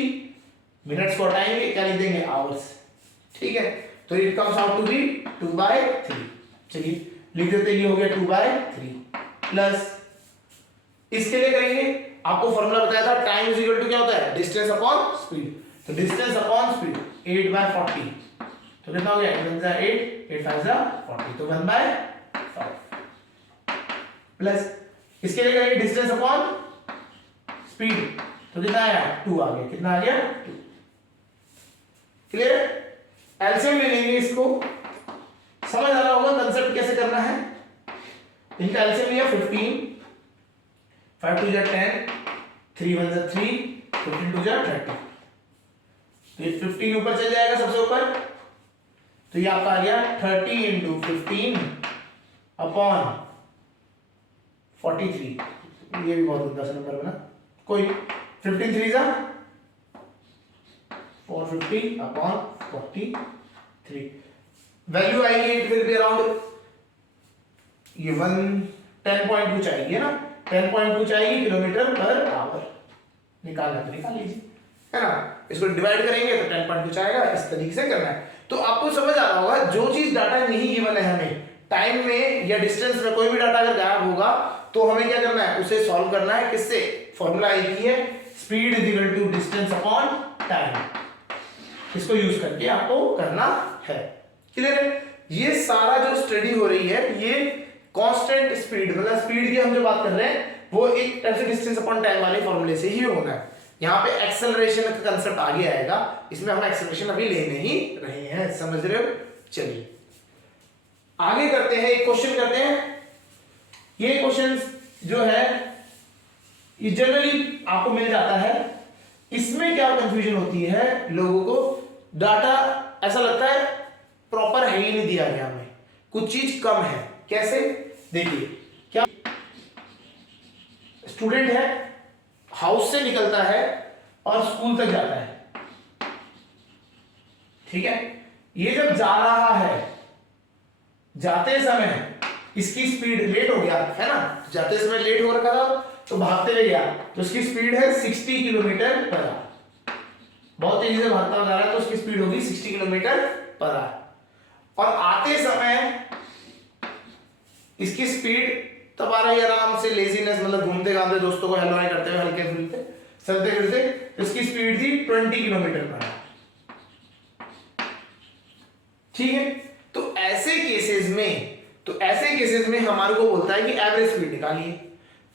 मिनट्स को हटाएंगे, क्या लिख देंगे, आवर्स। ठीक है, तो it comes out to be 2/3। चलिए लिख देते हैं, ये हो गया 2/3 प्लस इसके लिए करेंगे, आपको फॉर्मूला बताया था, टाइम इज इक्वल टू क्या होता है, डिस्टेंस अपॉन स्पीड, तो डिस्टेंस अपॉन स्पीड 8/40, तो कितना हो गया, 8 8 5 40, तो 1/5 प्लस इसके लिए करेंगे डिस्टेंस अपॉन स्पीड, तो कितना आया 2 आ गया, कितना आ गया 2। क्लियर, एलसीएम ले लेंगे, इसको समझ आ रहा होगा कंसेप्ट कैसे करना है। इनका एलसीएम लिया 15, 5 2 10, 3 1 3, 15 2 30, तो ये 15 ऊपर चल जाएगा सबसे ऊपर, तो ये आपका आ गया 30 × 15 अपॉन 43, ये भी बहुत गंदा सा नंबर बना, कोई 15 3 450 अपॉन 43, वैल्यू आएगी, इट विल बी अराउंड ये 10.2 चाहिए ना, 10.2 चाहिए किलोमीटर पर आवर, निकालना तो निकाल लीजिए, है ना। इसको डिवाइड करेंगे तो 10.2 आएगा, इस तरीके से करना है। तो आपको समझ आ रहा होगा, जो चीज डाटा नहीं गिवन है हमें, टाइम में या डिस्टेंस में कोई भी डाटा अगर गायब होगा तो हमें क्या करना है, उसे सॉल्व करना है, किससे, फॉर्मूला एक ही है, speed is equal to distance upon time, इसको यूज करके आपको करना है। क्लियर है, ये सारा जो स्टडी हो रही है ये कांस्टेंट स्पीड, मतलब स्पीड की हम जो बात कर रहे हैं वो एक टाइप से डिस्टेंस अपॉन टाइम वाले फॉर्मूले से ही होना है। यहाँ पे एक्सेलरेशन का कंसेप्ट आगे आएगा, इसमें हम एक्सेलरेशन अभी ले नहीं रहे हैं, समझ रहे हो। चलिए आगे करते हैं, एक क्वेश्चन करते हैं। ये क्वेश्चन जो है ये जनरली आपको मिल जाता है, इसमें क्या कंफ्यूजन होती है लोगों को, डाटा ऐसा लगता है प्रॉपर है ही नहीं दिया गया, हमें कुछ चीज कम है। कैसे, देखिए, क्या स्टूडेंट है, हाउस से निकलता है और स्कूल तक जाता है, ठीक है, ये जब जा रहा है, जाते समय इसकी स्पीड, लेट हो गया है ना, जाते समय लेट हो रखा था तो भागते हुए गया, तो इसकी स्पीड है 60 किलोमीटर पर आवर, बहुत तेजी से भागता हुआ जा रहा है तो उसकी स्पीड होगी 60 किलोमीटर पर आवर, और आते समय इसकी स्पीड तब आ रही है आराम से, लेजीनेस, मतलब घूमते घामते दोस्तों को हेलो हाय करते हुए, हल्के फुलके चलते फिरते, इसकी स्पीड थी 20 किलोमीटर पर आवर। ठीक है, तो ऐसे केसेस में हमारे को बोलता है कि एवरेज स्पीड निकालिए,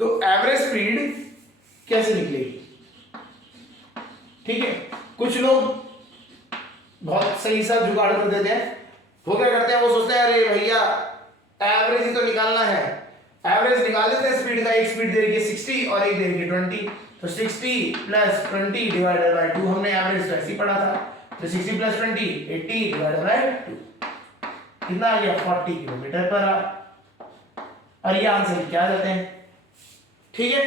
तो एवरेज स्पीड कैसे निकलेगी। ठीक है, कुछ लोग बहुत सही सा जुगाड़ कर देते हैं, वो क्या करते हैं, वो सोचते हैं अरे भैया एवरेज ही तो निकालना है, एवरेज निकाल लेते हैं स्पीड का, एक स्पीड दे रही है 60 और एक दे रही है 20, तो 60 + 20 डिवाइडेड बाय 2, हमने एवरेज तो ऐसे ही पढ़ा था, तो 60 + 20 80 डिवाइडेड बाय 2, कितना आ गया 40 किलोमीटर पर आवर, और ये आंसर क्या आ जाते हैं। ठीक है,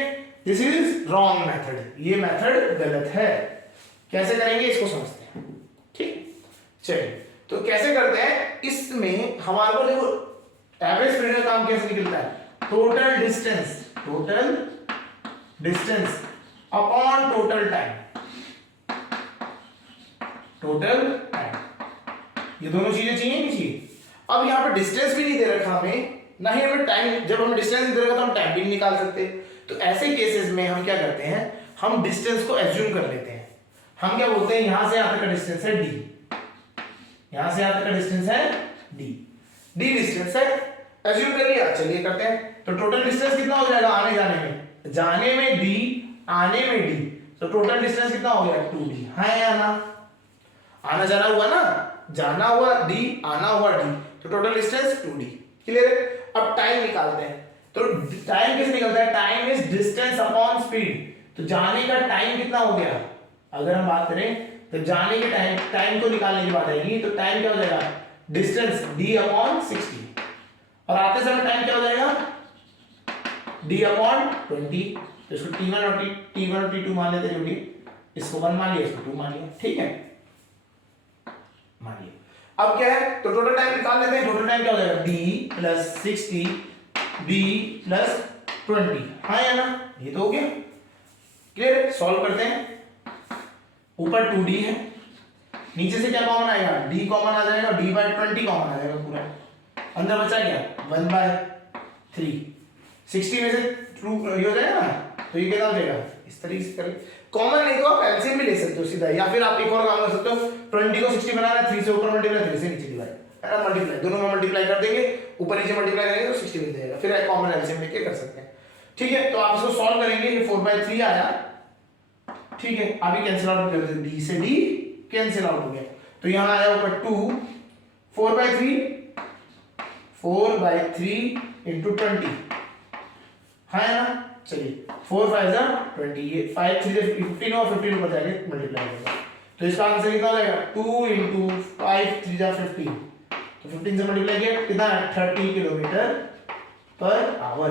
दिस इज रॉन्ग मेथड, ये मेथड गलत है। कैसे करेंगे इसको समझते हैं। ठीक, चलिए तो कैसे करते हैं, इसमें हमारे को देखो एवरेज स्पीड का काम कैसे निकलता है, total distance upon total time, ये दोनों चीजें चाहिए नहीं चाहिए। अब यहाँ पे डिस्टेंस भी नहीं दे रखा हमें, ना ही हमें टाइम, जब हमें डिस्टेंस नहीं दे रखा तो हम टाइम भी नहीं निकाल सकते, तो ऐसे केसेस में हम क्या करते हैं, हम डिस्टेंस को एज्यूम कर लेते हैं। हम क्या बोलते हैं, यहां से यहां तक का डिस्टेंस है d, यहां से यहां तक का डिस्टेंस है d डिस्टेंस है, एज्यूम कर लिया। चलिए करते हैं, तो टोटल डिस्टेंस कितना हो जाएगा, आने जाने में d, आने में d, तो टोटल डिस्टेंस कितना हो गया 2d, हाँ या ना, आना जाना हुआ ना जाना हुआ d, आना हुआ d, तो टोटल डिस्टेंस 2d। क्लियर है? अब टाइम निकालते हैं। तो टाइम कैसे निकलता है? Time is distance upon speed. तो जाने का टाइम कितना हो गया? अगर हम बात करें तो जाने के टाइम को निकालने की बात आएगी, तो टाइम क्या हो जाएगा? डिस्टेंस d अपॉन 60, और आते समय टाइम क्या हो जाएगा? d upon 20। तो इसको t1 और t2 मान लेते हैं, इसको 1 मान लिया, इसको 2 मान लिया, ठीक है, मान लिया। अब क्या है? तो टोटल टाइम निकाल लेते हैं। टोटल टाइम क्या हो जाएगा? d प्लस 60 b प्लस 20, हाँ या ना? ये तो हो गया। क्लियर है? सॉल्व करते हैं। ऊपर 2d है, नीचे से क्या कॉमन आएगा? d कॉमन आ जाएगा, d बाय 20 कॉमन आ जाएगा पूरा। अंदर बचा क्या? 1/3। 60 में से 2 ये हो जाएगा ना, तो ये क्या हो जाएगा? इस तरीके से करें। कॉमन नहीं तो आप एलसीएम भी ले सकते हो सीधा, या फिर आप एक और काम कर सकते हो। 20 को 60 बनाना है, 3 से ऊपर मल्टीप्लाई, 3 से नीचे डिवाइड, है ना? मल्टीप्लाई दोनों में मल्टीप्लाई कर देंगे, ऊपर नीचे मल्टीप्लाई करेंगे तो 60 मिल जाएगा। फिर कॉमन एलसीएम लेके कर सकते हैं, ठीक है? तो आप इसको सॉल्व करेंगे, ये 4/3 आया, ठीक है? अभी कैंसिल आउट कर दो, d से d कैंसिल आउट हो गया, तो यहां आया ऊपर 2, 4/3 into 20, हाँ है ना? चलिए 4 5 जा 20, ये 5 3 जा 15 और 15 ऊपर जाके मल्टीप्लाई होगा, तो इसका आंसर कितना हो जाएगा? 2 into 5 3 जा 15, तो 15 से मल्टीप्लाई किया कितना है? 30 किलोमीटर पर आवर।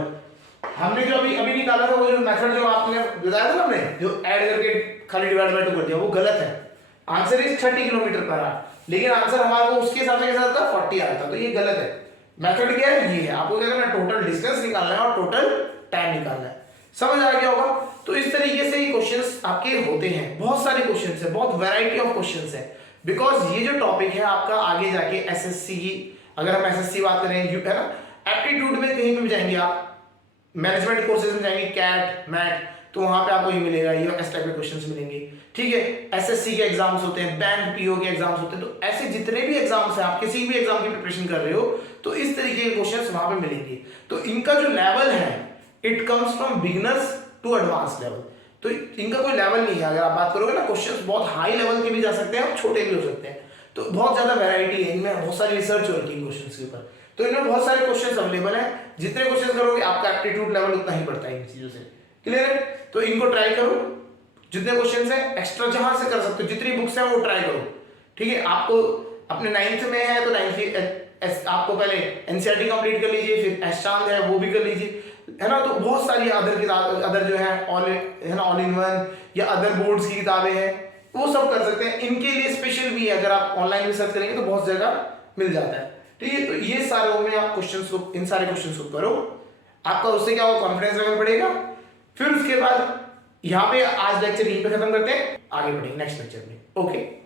हमने जो अभी निकाला था, वो जो मेथड जो आपने बताया था ना, हमने जो ऐड करके खाली डिवाइड बाय 2 कर दिया, वो गलत है। Answer is 30 kilometre per our, लेकिन आंसर हमारा को उसके हिसाब से कैसा था? 40 आया था, तो ये गलत है। मेथड क्या है? ये है। आपको क्या करना है? टोटल डिस्टेंस निकालना है और टोटल टाइम निकालना है। समझ आ गया होगा? तो इस तरीके से ये क्वेश्चंस आपके होते हैं, बहुत सारे क्वेश्चंस है, बहुत वैरायटी ऑफ क्वेश्चंस है, बिकॉज ये जो टॉपिक है आपका आगे जाके एसएससी की, अगर हम एसएससी बात करें, है ना, एप्टीट्यूड में कहीं भी जाएंगे आप, मैनेजमेंट कोर्सेज में जाएंगे, कैट मैट, तो वहां पे आपको ये मिलेगा, ये इस टाइप के क्वेश्चंस मिलेंगे, ठीक है? एसएससी के एग्जाम्स होते हैं, बैंक पीओ के एग्जाम्स होते हैं, तो ऐसे जितने भी एग्जाम्स हैं, आप किसी भी एग्जाम की प्रिपरेशन कर रहे हो, तो इस तरीके के क्वेश्चंस वहां पे मिलेंगे। तो इनका जो लेवल है, it comes from beginners to advance level, तो इनका कोई लेवल नहीं है। अगर आप बात करोगे ना, क्वेश्चंस बहुत हाई लेवल के भी जा सकते हैं और छोटे भी हो सकते हैं, तो बहुत ज्यादा वैरायटी है इनमें, बहुत सारी रिसर्च हो रही है क्वेश्चंस के ऊपर, तो इनमें बहुत सारे क्वेश्चंस अवेलेबल हैं। जितने क्वेश्चंस करोगे आपका एप्टीट्यूड लेवल उतना ही बढ़ता है इन चीजों से। क्लियर है? तो इनको ट्राई करो, जितने क्वेश्चंस हैं एक्स्ट्रा जहां से कर सकते हो, जितनी बुक्स हैं वो ट्राई करो, ठीक है? आपको अपने 9th में है तो 9th की आपको पहले एनसीईआरटी कंप्लीट कर लीजिए, फिर एस्टांग है वो भी कर लीजिए, है ना? तो बहुत सारी अदर किताब, अदर जो है ऑल, है ना, ऑल इन वन या अदर बोर्ड्स की किताबें हैं, वो सब कर सकते हैं। इनके लिए स्पेशल भी है, अगर आप ऑनलाइन भी सर्च करेंगे तो बहुत जगह मिल जाता है, ठीक है? तो ये सारे में आप क्वेश्चंस को, इन सारे क्वेश्चंस को करो, आपका उससे क्या होगा? कॉन्फिडेंस लेवल बढ़ेगा। फिर उसके बाद यहाँ पे आज लेक्चर यहीं पे खत्म करते हैं, आगे बढ़ेंगे नेक्स्ट लेक्चर में। ओके।